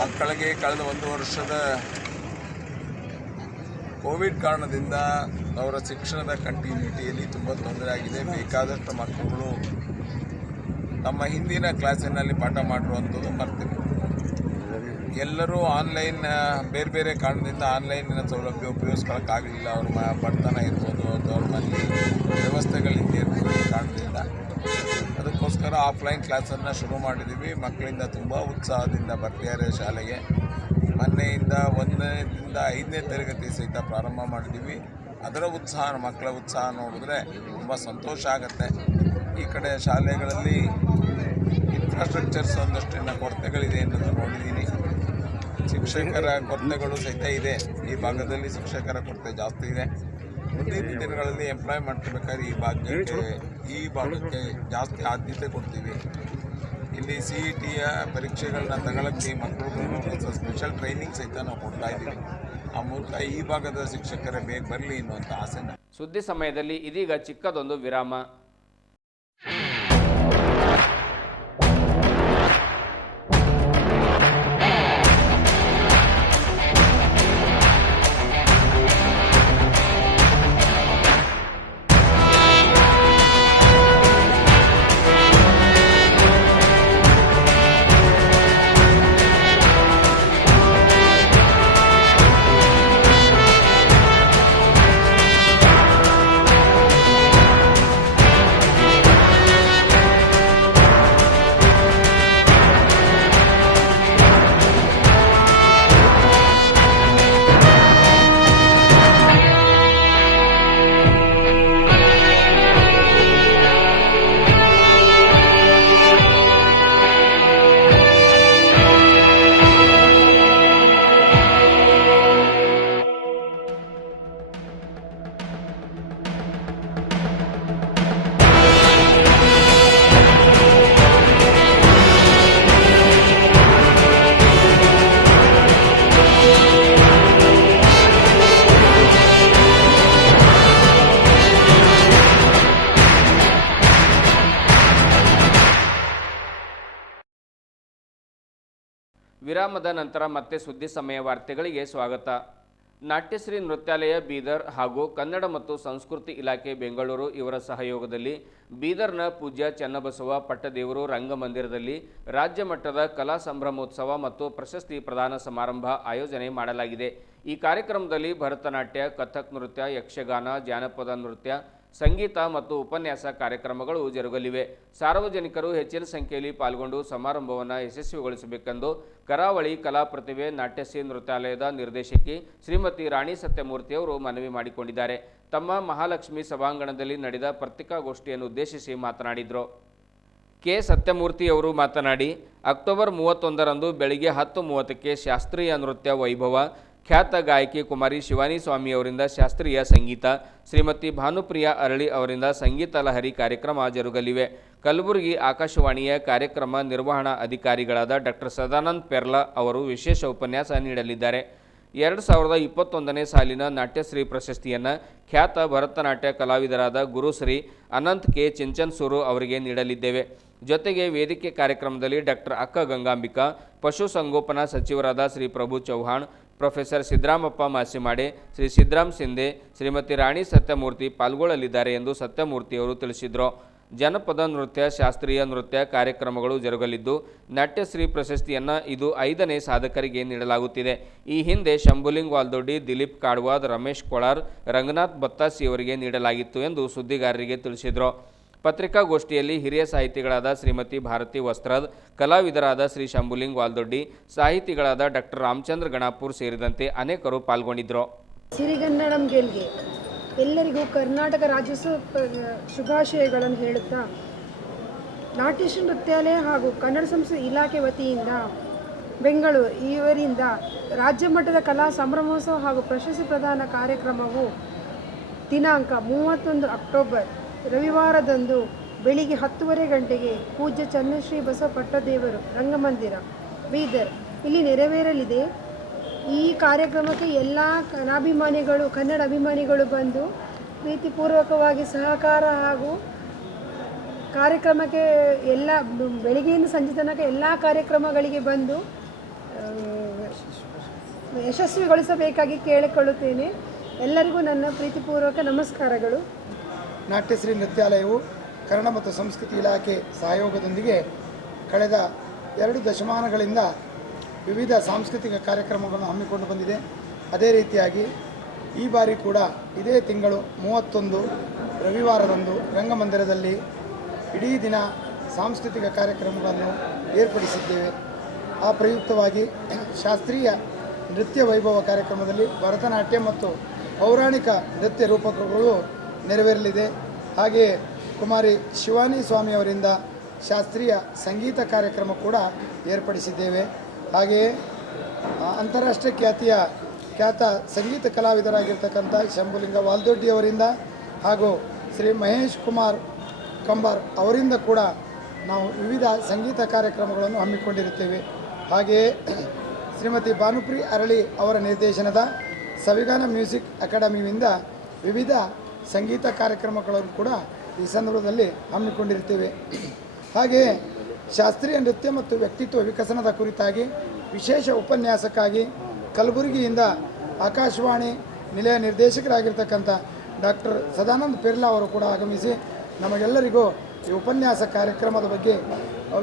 ಮಕ್ಕಳಿಗೆ ಕಳೆದ 1 ವರ್ಷದ ಕೋವಿಡ್ ಕಾರಣದಿಂದ ಅವರ ಶಿಕ್ಷಣದ ಕಂಟಿನ್ಯೂಟಿಯಲ್ಲಿ ತುಂಬ ತೊಂದರೆ ಆಗಿದೆ. ಬೇಕಾದಷ್ಟು ಮಕ್ಕಳುಗಳು ನಮ್ಮ ಹಿಂದಿನ ಕ್ಲಾಸಿನಲ್ಲಿ ಪಾಠ ಮಾಡಿರುವಂಥದ್ದು ಮರ್ತಿದೆ. ಎಲ್ಲರೂ ಆನ್ಲೈನ್ ಬೇರೆ ಬೇರೆ ಕಾರಣದಿಂದ ಆನ್ಲೈನಿನ ಸೌಲಭ್ಯ ಉಪಯೋಗಿಸ್ಕೊಳ್ಳೋಕ್ಕಾಗಲಿಲ್ಲ. ಅವ್ರ ಬಡತನ ಇರ್ಬೋದು ಅಥವಾ ಅವ್ರ ಮನೆ ವ್ಯವಸ್ಥೆಗಳಿಂದ ಇರ್ಬೋದು. ಈ ಕಾರಣದಿಂದ ಅದಕ್ಕೋಸ್ಕರ ಆಫ್ಲೈನ್ ಕ್ಲಾಸನ್ನು ಶುರು ಮಾಡಿದ್ದೀವಿ. ಮಕ್ಕಳಿಂದ ತುಂಬ ಉತ್ಸಾಹದಿಂದ ಬರ್ತಿದ್ದಾರೆ ಶಾಲೆಗೆ. ಮೊನ್ನೆಯಿಂದ 1ನೇದಿಂದ 5ನೇ ತರಗತಿ ಸಹಿತ ಪ್ರಾರಂಭ ಮಾಡಿದ್ದೀವಿ. ಅದರ ಉತ್ಸಾಹ, ಮಕ್ಕಳ ಉತ್ಸಾಹ ನೋಡಿದ್ರೆ ತುಂಬ ಸಂತೋಷ ಆಗುತ್ತೆ. ಈ ಕಡೆ ಶಾಲೆಗಳಲ್ಲಿ ಇನ್ಫ್ರಾಸ್ಟ್ರಕ್ಚರ್ಸ್ ಒಂದಷ್ಟಿನ ಕೊರತೆಗಳಿದೆ ಅನ್ನೋದು ನೋಡಿದ್ದೀನಿ. ಶಿಕ್ಷಕರ ಕೊರತೆಗಳು ಸಹಿತ ಇದೆ. ಈ ಭಾಗದಲ್ಲಿ ಶಿಕ್ಷಕರ ಕೊರತೆ ಜಾಸ್ತಿ ಇದೆ. ಮುಂದಿನ ದಿನಗಳಲ್ಲಿ ಎಂಪ್ಲಾಯ್ಮೆಂಟ್ ಬೇಕಾದ್ರೆ ಈ ಭಾಗಕ್ಕೆ ಜಾಸ್ತಿ ಆದ್ಯತೆ ಕೊಡ್ತೀವಿ. ಇಲ್ಲಿ CETಯ ಪರೀಕ್ಷೆಗಳನ್ನ ತಗೊಳ್ಳೋಕ್ಕೆ ಮಕ್ಕಳುಗಳು ಸ್ಪೆಷಲ್ ಟ್ರೈನಿಂಗ್ ಸಹಿತ ನಾವು ಕೊಡ್ತಾ ಇದ್ದೀವಿ. ಆ ಮೂಲಕ ಈ ಭಾಗದ ಶಿಕ್ಷಕರೇ ಬೇಗ ಬರಲಿ ಅನ್ನುವಂಥ ಆಸೆ. ಸುದ್ದಿ ಸಮಯದಲ್ಲಿ ಇದೀಗ ಚಿಕ್ಕದೊಂದು ವಿರಾಮ. ವಿರಾಮದ ನಂತರ ಮತ್ತೆ ಸುದ್ದಿ ಸಮಯ ವಾರ್ತೆಗಳಿಗೆ ಸ್ವಾಗತ. ನಾಟ್ಯಶ್ರೀ ನೃತ್ಯಾಲಯ ಬೀದರ್ ಹಾಗೂ ಕನ್ನಡ ಮತ್ತು ಸಂಸ್ಕೃತಿ ಇಲಾಖೆ ಬೆಂಗಳೂರು ಇವರ ಸಹಯೋಗದಲ್ಲಿ ಬೀದರ್ನ ಪೂಜ್ಯ ಚನ್ನಬಸವ ಪಟ್ಟದೇವರು ರಂಗಮಂದಿರದಲ್ಲಿ ರಾಜ್ಯ ಮಟ್ಟದ ಕಲಾ ಸಂಭ್ರಮೋತ್ಸವ ಮತ್ತು ಪ್ರಶಸ್ತಿ ಪ್ರದಾನ ಸಮಾರಂಭ ಆಯೋಜನೆ ಮಾಡಲಾಗಿದೆ. ಈ ಕಾರ್ಯಕ್ರಮದಲ್ಲಿ ಭರತನಾಟ್ಯ, ಕಥಕ್ ನೃತ್ಯ, ಯಕ್ಷಗಾನ, ಜಾನಪದ ನೃತ್ಯ, ಸಂಗೀತ ಮತ್ತು ಉಪನ್ಯಾಸ ಕಾರ್ಯಕ್ರಮಗಳು ಜರುಗಲಿವೆ. ಸಾರ್ವಜನಿಕರು ಹೆಚ್ಚಿನ ಸಂಖ್ಯೆಯಲ್ಲಿ ಪಾಲ್ಗೊಂಡು ಸಮಾರಂಭವನ್ನು ಯಶಸ್ವಿಗೊಳಿಸಬೇಕೆಂದು ಕರಾವಳಿ ಕಲಾ ಪ್ರತಿಭೆ ನಾಟ್ಯಶ್ರೀ ನೃತ್ಯಾಲಯದ ನಿರ್ದೇಶಕಿ ಶ್ರೀಮತಿ ರಾಣಿ ಸತ್ಯಮೂರ್ತಿಯವರು ಮನವಿ ಮಾಡಿಕೊಂಡಿದ್ದಾರೆ. ತಮ್ಮ ಮಹಾಲಕ್ಷ್ಮಿ ಸಭಾಂಗಣದಲ್ಲಿ ನಡೆದ ಪತ್ರಿಕಾಗೋಷ್ಠಿಯನ್ನು ಉದ್ದೇಶಿಸಿ ಮಾತನಾಡಿದರು. ಕೆ ಸತ್ಯಮೂರ್ತಿಯವರು ಮಾತನಾಡಿ, ಅಕ್ಟೋಬರ್ 31ರಂದು ಬೆಳಿಗ್ಗೆ 10:30ಕ್ಕೆ ಶಾಸ್ತ್ರೀಯ ನೃತ್ಯ ವೈಭವ, ಖ್ಯಾತ ಗಾಯಕಿ ಕುಮಾರಿ ಶಿವಾನಿ ಸ್ವಾಮಿ ಅವರಿಂದ ಶಾಸ್ತ್ರೀಯ ಸಂಗೀತ, ಶ್ರೀಮತಿ ಭಾನುಪ್ರಿಯಾ ಅರಳಿ ಅವರಿಂದ ಸಂಗೀತ ಲಹರಿ ಕಾರ್ಯಕ್ರಮ ಜರುಗಲಿವೆ. ಕಲಬುರಗಿ ಆಕಾಶವಾಣಿಯ ಕಾರ್ಯಕ್ರಮ ನಿರ್ವಹಣಾ ಅಧಿಕಾರಿಗಳಾದ ಡಾಕ್ಟರ್ ಸದಾನಂದ ಪೆರ್ಲಾ ಅವರು ವಿಶೇಷ ಉಪನ್ಯಾಸ ನೀಡಲಿದ್ದಾರೆ. 2021ನೇ ಸಾಲಿನ ನಾಟ್ಯಶ್ರೀ ಪ್ರಶಸ್ತಿಯನ್ನು ಖ್ಯಾತ ಭರತನಾಟ್ಯ ಕಲಾವಿದರಾದ ಗುರುಶ್ರೀ ಅನಂತ್ ಕೆ ಚಿಂಚನ್ಸೂರು ಅವರಿಗೆ ನೀಡಲಿದ್ದೇವೆ. ಜೊತೆಗೆ ವೇದಿಕೆ ಕಾರ್ಯಕ್ರಮದಲ್ಲಿ ಡಾಕ್ಟರ್ ಅಕ್ಕ ಗಂಗಾಂಬಿಕಾ, ಪಶುಸಂಗೋಪನಾ ಸಚಿವರಾದ ಶ್ರೀ ಪ್ರಭು ಚೌಹಾಣ್, ಪ್ರೊಫೆಸರ್ ಸಿದ್ದರಾಮಪ್ಪ ಮಾಸಿಮಾಡೆ, ಶ್ರೀ ಸಿದ್ದರಾಮ್ ಸಿಂಧೆ, ಶ್ರೀಮತಿ ರಾಣಿ ಸತ್ಯಮೂರ್ತಿ ಪಾಲ್ಗೊಳ್ಳಲಿದ್ದಾರೆ ಎಂದು ಸತ್ಯಮೂರ್ತಿಯವರು ತಿಳಿಸಿದರು. ಜನಪದ ನೃತ್ಯ, ಶಾಸ್ತ್ರೀಯ ನೃತ್ಯ ಕಾರ್ಯಕ್ರಮಗಳು ಜರುಗಲಿದ್ದು ನಾಟ್ಯಶ್ರೀ ಪ್ರಶಸ್ತಿಯನ್ನು ಇದು 5ನೇ ಸಾಧಕರಿಗೆ ನೀಡಲಾಗುತ್ತಿದೆ. ಈ ಹಿಂದೆ ಶಂಭುಲಿಂಗ್ ವಾಲ್ದೊಡ್ಡಿ, ದಿಲೀಪ್ ಕಾಡ್ವಾದ್, ರಮೇಶ್ ಕೊಳಾರ್, ರಂಗನಾಥ್ ಬತ್ತಾಸಿ ಅವರಿಗೆ ನೀಡಲಾಗಿತ್ತು ಎಂದು ಸುದ್ದಿಗಾರರಿಗೆ ತಿಳಿಸಿದರು. ಪತ್ರಿಕಾಗೋಷ್ಠಿಯಲ್ಲಿ ಹಿರಿಯ ಸಾಹಿತಿಗಳಾದ ಶ್ರೀಮತಿ ಭಾರತಿ ವಸ್ತ್ರದ್, ಕಲಾವಿದರಾದ ಶ್ರೀ ಶಂಭುಲಿಂಗ್ ವಾಲ್ದೊಡ್ಡಿ, ಸಾಹಿತಿಗಳಾದ ಡಾಕ್ಟರ್ ರಾಮಚಂದ್ರ ಗಣಾಪುರ್ ಸೇರಿದಂತೆ ಅನೇಕರು ಪಾಲ್ಗೊಂಡಿದ್ದರು. ಸಿರಿಗನ್ನಡಂ ಗೆಲ್ಗೆ ಎಲ್ಲರಿಗೂ ಕರ್ನಾಟಕ ರಾಜ್ಯೋತ್ಸವ ಶುಭಾಶಯಗಳನ್ನು ಹೇಳುತ್ತಾ, ನಾಟ್ಯಶ್ರೀ ನೃತ್ಯಾಲಯ ಹಾಗೂ ಕನ್ನಡ ಸಂಸ್ಕೃತಿ ಇಲಾಖೆ ವತಿಯಿಂದ ಬೆಂಗಳೂರು ಇವರಿಂದ ರಾಜ್ಯ ಮಟ್ಟದ ಕಲಾ ಸಂಭ್ರಮೋತ್ಸವ ಹಾಗೂ ಪ್ರಶಸ್ತಿ ಪ್ರದಾನ ಕಾರ್ಯಕ್ರಮವು ದಿನಾಂಕ 31 ಅಕ್ಟೋಬರ್ ರವಿವಾರದಂದು ಬೆಳಿಗ್ಗೆ 10:30 ಗಂಟೆಗೆ ಪೂಜ್ಯ ಚನ್ನಶ್ರೀ ಬಸವ ಪಟ್ಟದೇವರು ರಂಗಮಂದಿರ ಬೀದರ್ ಇಲ್ಲಿ ನೆರವೇರಲಿದೆ. ಈ ಕಾರ್ಯಕ್ರಮಕ್ಕೆ ಎಲ್ಲ ಕನ್ನಡ ಅಭಿಮಾನಿಗಳು ಬಂದು ಪ್ರೀತಿಪೂರ್ವಕವಾಗಿ ಸಹಕಾರ ಹಾಗೂ ಕಾರ್ಯಕ್ರಮಕ್ಕೆ ಎಲ್ಲ ಬೆಳಿಗ್ಗೆಯಿಂದ ಸಂಜೆ ತನಕ ಎಲ್ಲ ಕಾರ್ಯಕ್ರಮಗಳಿಗೆ ಬಂದು ಯಶಸ್ವಿಗೊಳಿಸಬೇಕಾಗಿ ಕೇಳಿಕೊಳ್ಳುತ್ತೇನೆ. ಎಲ್ಲರಿಗೂ ನನ್ನ ಪ್ರೀತಿಪೂರ್ವಕ ನಮಸ್ಕಾರಗಳು. ನಾಟ್ಯಶ್ರೀ ನೃತ್ಯಾಲಯವು ಕನ್ನಡ ಮತ್ತು ಸಂಸ್ಕೃತಿ ಇಲಾಖೆ ಸಹಯೋಗದೊಂದಿಗೆ ಕಳೆದ 2 ದಶಮಾನಗಳಿಂದ ವಿವಿಧ ಸಾಂಸ್ಕೃತಿಕ ಕಾರ್ಯಕ್ರಮಗಳನ್ನು ಹಮ್ಮಿಕೊಂಡು ಬಂದಿದೆ. ಅದೇ ರೀತಿಯಾಗಿ ಈ ಬಾರಿ ಕೂಡ ಇದೇ ತಿಂಗಳು 31 ರವಿವಾರದಂದು ರಂಗಮಂದಿರದಲ್ಲಿ ಇಡೀ ದಿನ ಸಾಂಸ್ಕೃತಿಕ ಕಾರ್ಯಕ್ರಮಗಳನ್ನು ಏರ್ಪಡಿಸಿದ್ದೇವೆ. ಆ ಪ್ರಯುಕ್ತವಾಗಿ ಶಾಸ್ತ್ರೀಯ ನೃತ್ಯ ವೈಭವ ಕಾರ್ಯಕ್ರಮದಲ್ಲಿ ಭರತನಾಟ್ಯ ಮತ್ತು ಪೌರಾಣಿಕ ನೃತ್ಯ ರೂಪಕಗಳು ನೆರವೇರಲಿದೆ. ಹಾಗೆಯೇ ಕುಮಾರಿ ಶಿವಾನಿ ಸ್ವಾಮಿಯವರಿಂದ ಶಾಸ್ತ್ರೀಯ ಸಂಗೀತ ಕಾರ್ಯಕ್ರಮ ಕೂಡ ಏರ್ಪಡಿಸಿದ್ದೇವೆ. ಹಾಗೆಯೇ ಅಂತಾರಾಷ್ಟ್ರೀಯ ಖ್ಯಾತ ಸಂಗೀತ ಕಲಾವಿದರಾಗಿರ್ತಕ್ಕಂಥ ಶಂಭುಲಿಂಗ ವಾಲ್ದೊಡ್ಡಿಯವರಿಂದ ಹಾಗೂ ಶ್ರೀ ಮಹೇಶ್ ಕುಮಾರ್ ಕಂಬಾರ್ ಅವರಿಂದ ಕೂಡ ನಾವು ವಿವಿಧ ಸಂಗೀತ ಕಾರ್ಯಕ್ರಮಗಳನ್ನು ಹಮ್ಮಿಕೊಂಡಿರುತ್ತೇವೆ. ಹಾಗೆಯೇ ಶ್ರೀಮತಿ ಭಾನುಪ್ರಿ ಅರಳಿ ಅವರ ನಿರ್ದೇಶನದ ಸವಿಗಾನ ಮ್ಯೂಸಿಕ್ ಅಕಾಡೆಮಿಯಿಂದ ವಿವಿಧ ಸಂಗೀತ ಕಾರ್ಯಕ್ರಮಗಳನ್ನು ಕೂಡ ಈ ಸಂದರ್ಭದಲ್ಲಿ ಹಮ್ಮಿಕೊಂಡಿರ್ತೇವೆ. ಹಾಗೆಯೇ ಶಾಸ್ತ್ರೀಯ ನೃತ್ಯ ಮತ್ತು ವ್ಯಕ್ತಿತ್ವ ವಿಕಸನದ ಕುರಿತಾಗಿ ವಿಶೇಷ ಉಪನ್ಯಾಸಕ್ಕಾಗಿ ಕಲಬುರಗಿಯಿಂದ ಆಕಾಶವಾಣಿ ನಿಲಯ ನಿರ್ದೇಶಕರಾಗಿರ್ತಕ್ಕಂಥ ಡಾಕ್ಟರ್ ಸದಾನಂದ್ ಪೆರ್ಲಾ ಅವರು ಕೂಡ ಆಗಮಿಸಿ ನಮಗೆಲ್ಲರಿಗೂ ಈ ಉಪನ್ಯಾಸ ಕಾರ್ಯಕ್ರಮದ ಬಗ್ಗೆ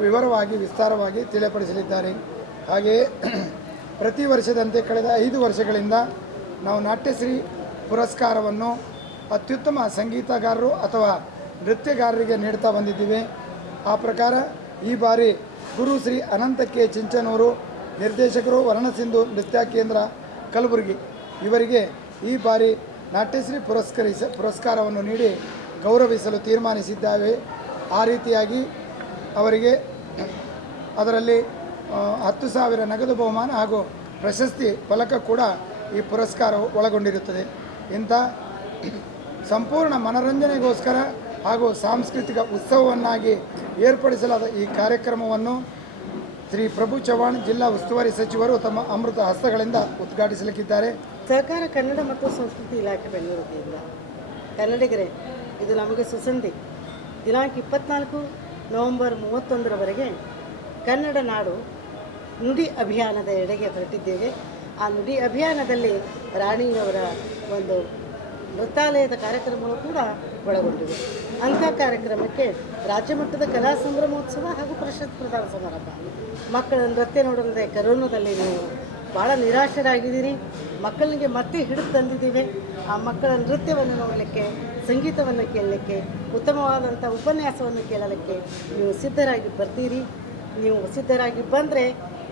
ವಿವರವಾಗಿ ವಿಸ್ತಾರವಾಗಿ ತಿಳಿಯಪಡಿಸಲಿದ್ದಾರೆ. ಹಾಗೆಯೇ ಪ್ರತಿ ವರ್ಷದಂತೆ ಕಳೆದ 5 ವರ್ಷಗಳಿಂದ ನಾವು ನಾಟ್ಯಶ್ರೀ ಪುರಸ್ಕಾರವನ್ನು ಅತ್ಯುತ್ತಮ ಸಂಗೀತಗಾರರು ಅಥವಾ ನೃತ್ಯಗಾರರಿಗೆ ನೀಡ್ತಾ ಬಂದಿದ್ದೀವಿ. ಆ ಪ್ರಕಾರ ಈ ಬಾರಿ ಗುರು ಶ್ರೀ ಅನಂತ ಕೆ ಚಿಂಚನೂರು, ನಿರ್ದೇಶಕರು ವರ್ಣಸಿಂಧು ನೃತ್ಯ ಕೇಂದ್ರ ಕಲಬುರಗಿ, ಇವರಿಗೆ ಈ ಬಾರಿ ನಾಟ್ಯಶ್ರೀ ಪುರಸ್ಕಾರವನ್ನು ನೀಡಿ ಗೌರವಿಸಲು ತೀರ್ಮಾನಿಸಿದ್ದಾವೆ. ಆ ರೀತಿಯಾಗಿ ಅವರಿಗೆ ಅದರಲ್ಲಿ 10,000 ನಗದು ಬಹುಮಾನ ಹಾಗೂ ಪ್ರಶಸ್ತಿ ಫಲಕ ಕೂಡ ಈ ಪುರಸ್ಕಾರವು ಒಳಗೊಂಡಿರುತ್ತದೆ. ಇಂಥ ಸಂಪೂರ್ಣ ಮನರಂಜನೆಗೋಸ್ಕರ ಹಾಗೂ ಸಾಂಸ್ಕೃತಿಕ ಉತ್ಸವವನ್ನಾಗಿ ಏರ್ಪಡಿಸಲಾದ ಈ ಕಾರ್ಯಕ್ರಮವನ್ನು ಶ್ರೀ ಪ್ರಭು ಚವ್ಹಾಣ್ ಜಿಲ್ಲಾ ಉಸ್ತುವಾರಿ ಸಚಿವರು ತಮ್ಮ ಅಮೃತ ಹಸ್ತಗಳಿಂದ ಉದ್ಘಾಟಿಸಲಿಕ್ಕಿದ್ದಾರೆ. ಸಹಕಾರ ಕನ್ನಡ ಮತ್ತು ಸಂಸ್ಕೃತಿ ಇಲಾಖೆ ಬೆಂಗಳೂರು ವತಿಯಿಂದ ಕನ್ನಡಿಗರೇ, ಇದು ನಮಗೆ ಸುಸಂಧಿ. ದಿನಾಂಕ 24 ನವೆಂಬರ್ 31ರವರೆಗೆ ಕನ್ನಡ ನಾಡು ನುಡಿ ಅಭಿಯಾನದ ಎಡೆಗೆ ಹೊರಟಿದ್ದೇವೆ. ಆ ನುಡಿ ಅಭಿಯಾನದಲ್ಲಿ ರಾಣಿಯವರ ಒಂದು ನೃತ್ಯಾಲಯದ ಕಾರ್ಯಕ್ರಮಗಳು ಕೂಡ ಒಳಗೊಂಡಿವೆ. ಅಂಥ ಕಾರ್ಯಕ್ರಮಕ್ಕೆ ರಾಜ್ಯ ಮಟ್ಟದ ಕಲಾ ಸಂಭ್ರಮೋತ್ಸವ ಹಾಗೂ ಪ್ರಶಸ್ತಿ ಪ್ರದಾನ ಸಮಾರಂಭ. ಮಕ್ಕಳ ನೃತ್ಯ ನೋಡೋದೇ ಕರೋನಾದಲ್ಲಿ ನೀವು ಭಾಳ ನಿರಾಶರಾಗಿದ್ದೀರಿ. ಮಕ್ಕಳಿಗೆ ಮತ್ತೆ ಹಿಡಿದು ತಂದಿದ್ದೀವಿ. ಆ ಮಕ್ಕಳ ನೃತ್ಯವನ್ನು ನೋಡಲಿಕ್ಕೆ, ಸಂಗೀತವನ್ನು ಕೇಳಲಿಕ್ಕೆ, ಉತ್ತಮವಾದಂಥ ಉಪನ್ಯಾಸವನ್ನು ಕೇಳಲಿಕ್ಕೆ ನೀವು ಸಿದ್ಧರಾಗಿ ಬರ್ತೀರಿ. ನೀವು ಸಿದ್ಧರಾಗಿ ಬಂದರೆ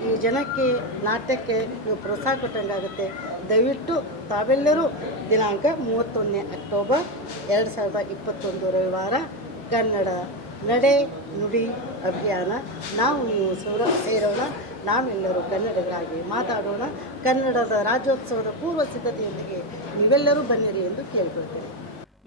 ಈ ಜನಕ್ಕೆ, ನಾಟ್ಯಕ್ಕೆ ನೀವು ಪ್ರೋತ್ಸಾಹ ಕೊಟ್ಟಂಗಾಗುತ್ತೆ. ದಯವಿಟ್ಟು ತಾವೆಲ್ಲರೂ ದಿನಾಂಕ 31 ಅಕ್ಟೋಬರ್ 2021 ರವಿವಾರ ಕನ್ನಡ ನಡೆ ನುಡಿ ಅಭಿಯಾನ ನಾವು ನೀವು ಸೇರೋಣ. ನಾವೆಲ್ಲರೂ ಕನ್ನಡಿಗರಾಗಿ ಮಾತಾಡೋಣ. ಕನ್ನಡದ ರಾಜ್ಯೋತ್ಸವದ ಪೂರ್ವ ಸಿದ್ಧತೆಯೊಂದಿಗೆ ನೀವೆಲ್ಲರೂ ಬನ್ನಿರಿ ಎಂದು ಕೇಳಿಕೊಳ್ತೇನೆ.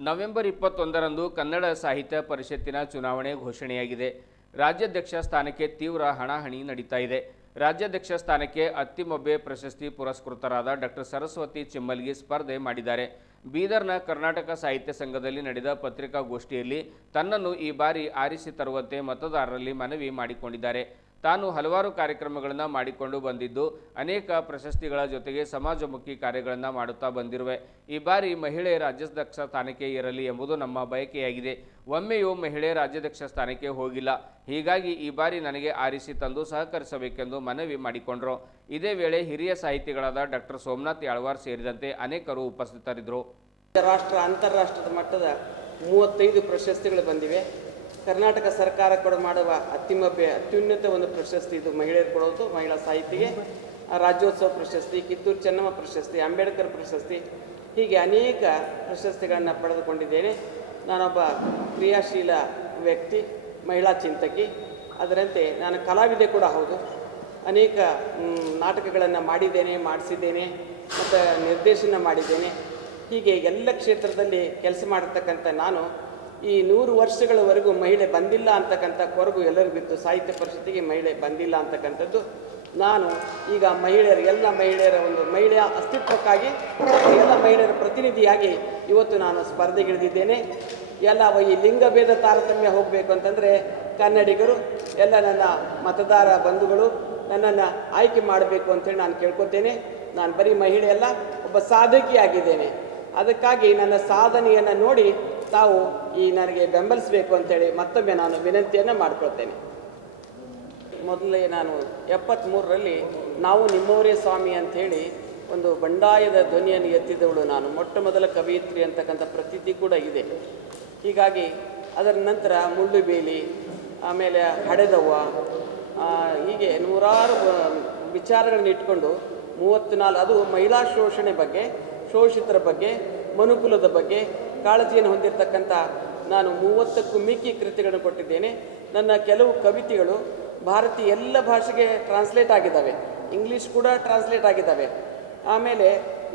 ನವೆಂಬರ್ 21ರಂದು ಕನ್ನಡ ಸಾಹಿತ್ಯ ಪರಿಷತ್ತಿನ ಚುನಾವಣೆ ಘೋಷಣೆಯಾಗಿದೆ. ರಾಜ್ಯಾಧ್ಯಕ್ಷ ಸ್ಥಾನಕ್ಕೆ ತೀವ್ರ ಹಣಾಹಣಿ ನಡೀತಾ ಇದೆ. ರಾಜ್ಯಾಧ್ಯಕ್ಷ ಸ್ಥಾನಕ್ಕೆ ಅತ್ತಿಮೊಬ್ಬೆ ಪ್ರಶಸ್ತಿ ಪುರಸ್ಕೃತರಾದ ಡಾಕ್ಟರ್ ಸರಸ್ವತಿ ಚಿಮ್ಮಲ್ಗಿ ಸ್ಪರ್ಧೆ ಮಾಡಿದ್ದಾರೆ. ಬೀದರ್ನ ಕರ್ನಾಟಕ ಸಾಹಿತ್ಯ ಸಂಘದಲ್ಲಿ ನಡೆದ ಪತ್ರಿಕಾಗೋಷ್ಠಿಯಲ್ಲಿ ತನ್ನನ್ನು ಈ ಬಾರಿ ಆರಿಸಿ ತರುವಂತೆ ಮತದಾರರಲ್ಲಿ ಮನವಿ ಮಾಡಿಕೊಂಡಿದ್ದಾರೆ. ತಾನು ಹಲವಾರು ಕಾರ್ಯಕ್ರಮಗಳನ್ನು ಮಾಡಿಕೊಂಡು ಬಂದಿದ್ದು, ಅನೇಕ ಪ್ರಶಸ್ತಿಗಳ ಜೊತೆಗೆ ಸಮಾಜಮುಖಿ ಕಾರ್ಯಗಳನ್ನು ಮಾಡುತ್ತಾ ಬಂದಿರುವೆ. ಈ ಬಾರಿ ಮಹಿಳೆ ರಾಜ್ಯಾಧ್ಯಕ್ಷ ಸ್ಥಾನಕ್ಕೆ ಇರಲಿ ಎಂಬುದು ನಮ್ಮ ಬಯಕೆಯಾಗಿದೆ. ಒಮ್ಮೆಯೂ ಮಹಿಳೆ ರಾಜ್ಯಾಧ್ಯಕ್ಷ ಸ್ಥಾನಕ್ಕೆ ಹೋಗಿಲ್ಲ. ಹೀಗಾಗಿ ಈ ಬಾರಿ ನನಗೆ ಆರಿಸಿ ತಂದು ಸಹಕರಿಸಬೇಕೆಂದು ಮನವಿ ಮಾಡಿಕೊಂಡರು. ಇದೇ ವೇಳೆ ಹಿರಿಯ ಸಾಹಿತಿಗಳಾದ ಡಾಕ್ಟರ್ ಸೋಮನಾಥ್ ಯಾಳ್ವಾರ್ ಸೇರಿದಂತೆ ಅನೇಕರು ಉಪಸ್ಥಿತರಿದ್ದರು. ರಾಷ್ಟ್ರ ಅಂತಾರಾಷ್ಟ್ರದ ಮಟ್ಟದ 35 ಪ್ರಶಸ್ತಿಗಳು ಬಂದಿವೆ. ಕರ್ನಾಟಕ ಸರ್ಕಾರ ಕೂಡ ಮಾಡುವ ಅತ್ಯುನ್ನತ ಒಂದು ಪ್ರಶಸ್ತಿ ಇದು ಮಹಿಳೆಯರು ಕೊಡೋದು. ಮಹಿಳಾ ಸಾಹಿತಿಗೆ ರಾಜ್ಯೋತ್ಸವ ಪ್ರಶಸ್ತಿ, ಕಿತ್ತೂರು ಚೆನ್ನಮ್ಮ ಪ್ರಶಸ್ತಿ, ಅಂಬೇಡ್ಕರ್ ಪ್ರಶಸ್ತಿ, ಹೀಗೆ ಅನೇಕ ಪ್ರಶಸ್ತಿಗಳನ್ನು ಪಡೆದುಕೊಂಡಿದ್ದೇನೆ. ನಾನೊಬ್ಬ ಕ್ರಿಯಾಶೀಲ ವ್ಯಕ್ತಿ, ಮಹಿಳಾ ಚಿಂತಕಿ. ಅದರಂತೆ ನಾನು ಕಲಾವಿದೆ ಕೂಡ ಹೌದು. ಅನೇಕ ನಾಟಕಗಳನ್ನು ಮಾಡಿಸಿದ್ದೇನೆ ಮತ್ತು ನಿರ್ದೇಶನ ಮಾಡಿದ್ದೇನೆ. ಹೀಗೆ ಎಲ್ಲ ಕ್ಷೇತ್ರದಲ್ಲಿ ಕೆಲಸ ಮಾಡಿರ್ತಕ್ಕಂಥ ನಾನು ಈ 100 ವರ್ಷಗಳವರೆಗೂ ಮಹಿಳೆ ಬಂದಿಲ್ಲ ಅಂತಕ್ಕಂಥ ಕೊರಗು ಎಲ್ಲರಿಗಿತ್ತು. ಸಾಹಿತ್ಯ ಪರಿಷತ್ತಿಗೆ ಮಹಿಳೆ ಬಂದಿಲ್ಲ ಅಂತಕ್ಕಂಥದ್ದು. ನಾನು ಈಗ ಎಲ್ಲ ಮಹಿಳೆಯರ ಒಂದು ಮಹಿಳೆಯ ಅಸ್ತಿತ್ವಕ್ಕಾಗಿ ಎಲ್ಲ ಮಹಿಳೆಯರ ಪ್ರತಿನಿಧಿಯಾಗಿ ಇವತ್ತು ನಾನು ಸ್ಪರ್ಧೆಗಿಳಿದಿದ್ದೇನೆ. ಎಲ್ಲ ಈ ಲಿಂಗಭೇದ ತಾರತಮ್ಯ ಹೋಗಬೇಕು ಅಂತಂದರೆ ಕನ್ನಡಿಗರು ಎಲ್ಲ ನನ್ನ ಮತದಾರ ಬಂಧುಗಳು ನನ್ನನ್ನು ಆಯ್ಕೆ ಮಾಡಬೇಕು ಅಂತೇಳಿ ನಾನು ಕೇಳ್ಕೊತೇನೆ. ನಾನು ಬರೀ ಮಹಿಳೆ ಅಲ್ಲ, ಒಬ್ಬ ಸಾಧಕಿಯಾಗಿದ್ದೇನೆ. ಅದಕ್ಕಾಗಿ ನನ್ನ ಸಾಧನೆಯನ್ನು ನೋಡಿ ತಾವು ನನಗೆ ಬೆಂಬಲಿಸಬೇಕು ಅಂತೇಳಿ ಮತ್ತೊಮ್ಮೆ ನಾನು ವಿನಂತಿಯನ್ನು ಮಾಡ್ಕೊಳ್ತೇನೆ. ಮೊದಲೇ ನಾನು 73ರಲ್ಲಿ ನಾವು ನಿಮ್ಮವರೇ ಸ್ವಾಮಿ ಅಂಥೇಳಿ ಒಂದು ಬಂಡಾಯದ ಧ್ವನಿಯನ್ನು ಎತ್ತಿದವಳು ನಾನು. ಮೊಟ್ಟ ಮೊದಲ ಕವಯಿತ್ರಿ ಅಂತಕ್ಕಂಥ ಪ್ರತೀತಿ ಕೂಡ ಇದೆ. ಹೀಗಾಗಿ ಅದರ ನಂತರ ಮುಳ್ಳುಬೇಲಿ, ಆಮೇಲೆ ಹಡೆದವ್ವ, ಹೀಗೆ ನೂರಾರು ವಿಚಾರಗಳನ್ನ ಇಟ್ಕೊಂಡು 34 ಅದು ಮಹಿಳಾ ಶೋಷಣೆ ಬಗ್ಗೆ, ಶೋಷಿತರ ಬಗ್ಗೆ, ಮನುಕುಲದ ಬಗ್ಗೆ ಕಾಳಜಿಯನ್ನು ಹೊಂದಿರತಕ್ಕಂಥ ನಾನು 30ಕ್ಕೂ ಮಿಕ್ಕಿ ಕೃತಿಗಳನ್ನು ಕೊಟ್ಟಿದ್ದೇನೆ. ನನ್ನ ಕೆಲವು ಕವಿತೆಗಳು ಭಾರತೀಯ ಎಲ್ಲ ಭಾಷೆಗೆ ಟ್ರಾನ್ಸ್ಲೇಟ್ ಆಗಿದ್ದಾವೆ, ಇಂಗ್ಲೀಷ್ ಕೂಡ ಟ್ರಾನ್ಸ್ಲೇಟ್ ಆಗಿದ್ದಾವೆ. ಆಮೇಲೆ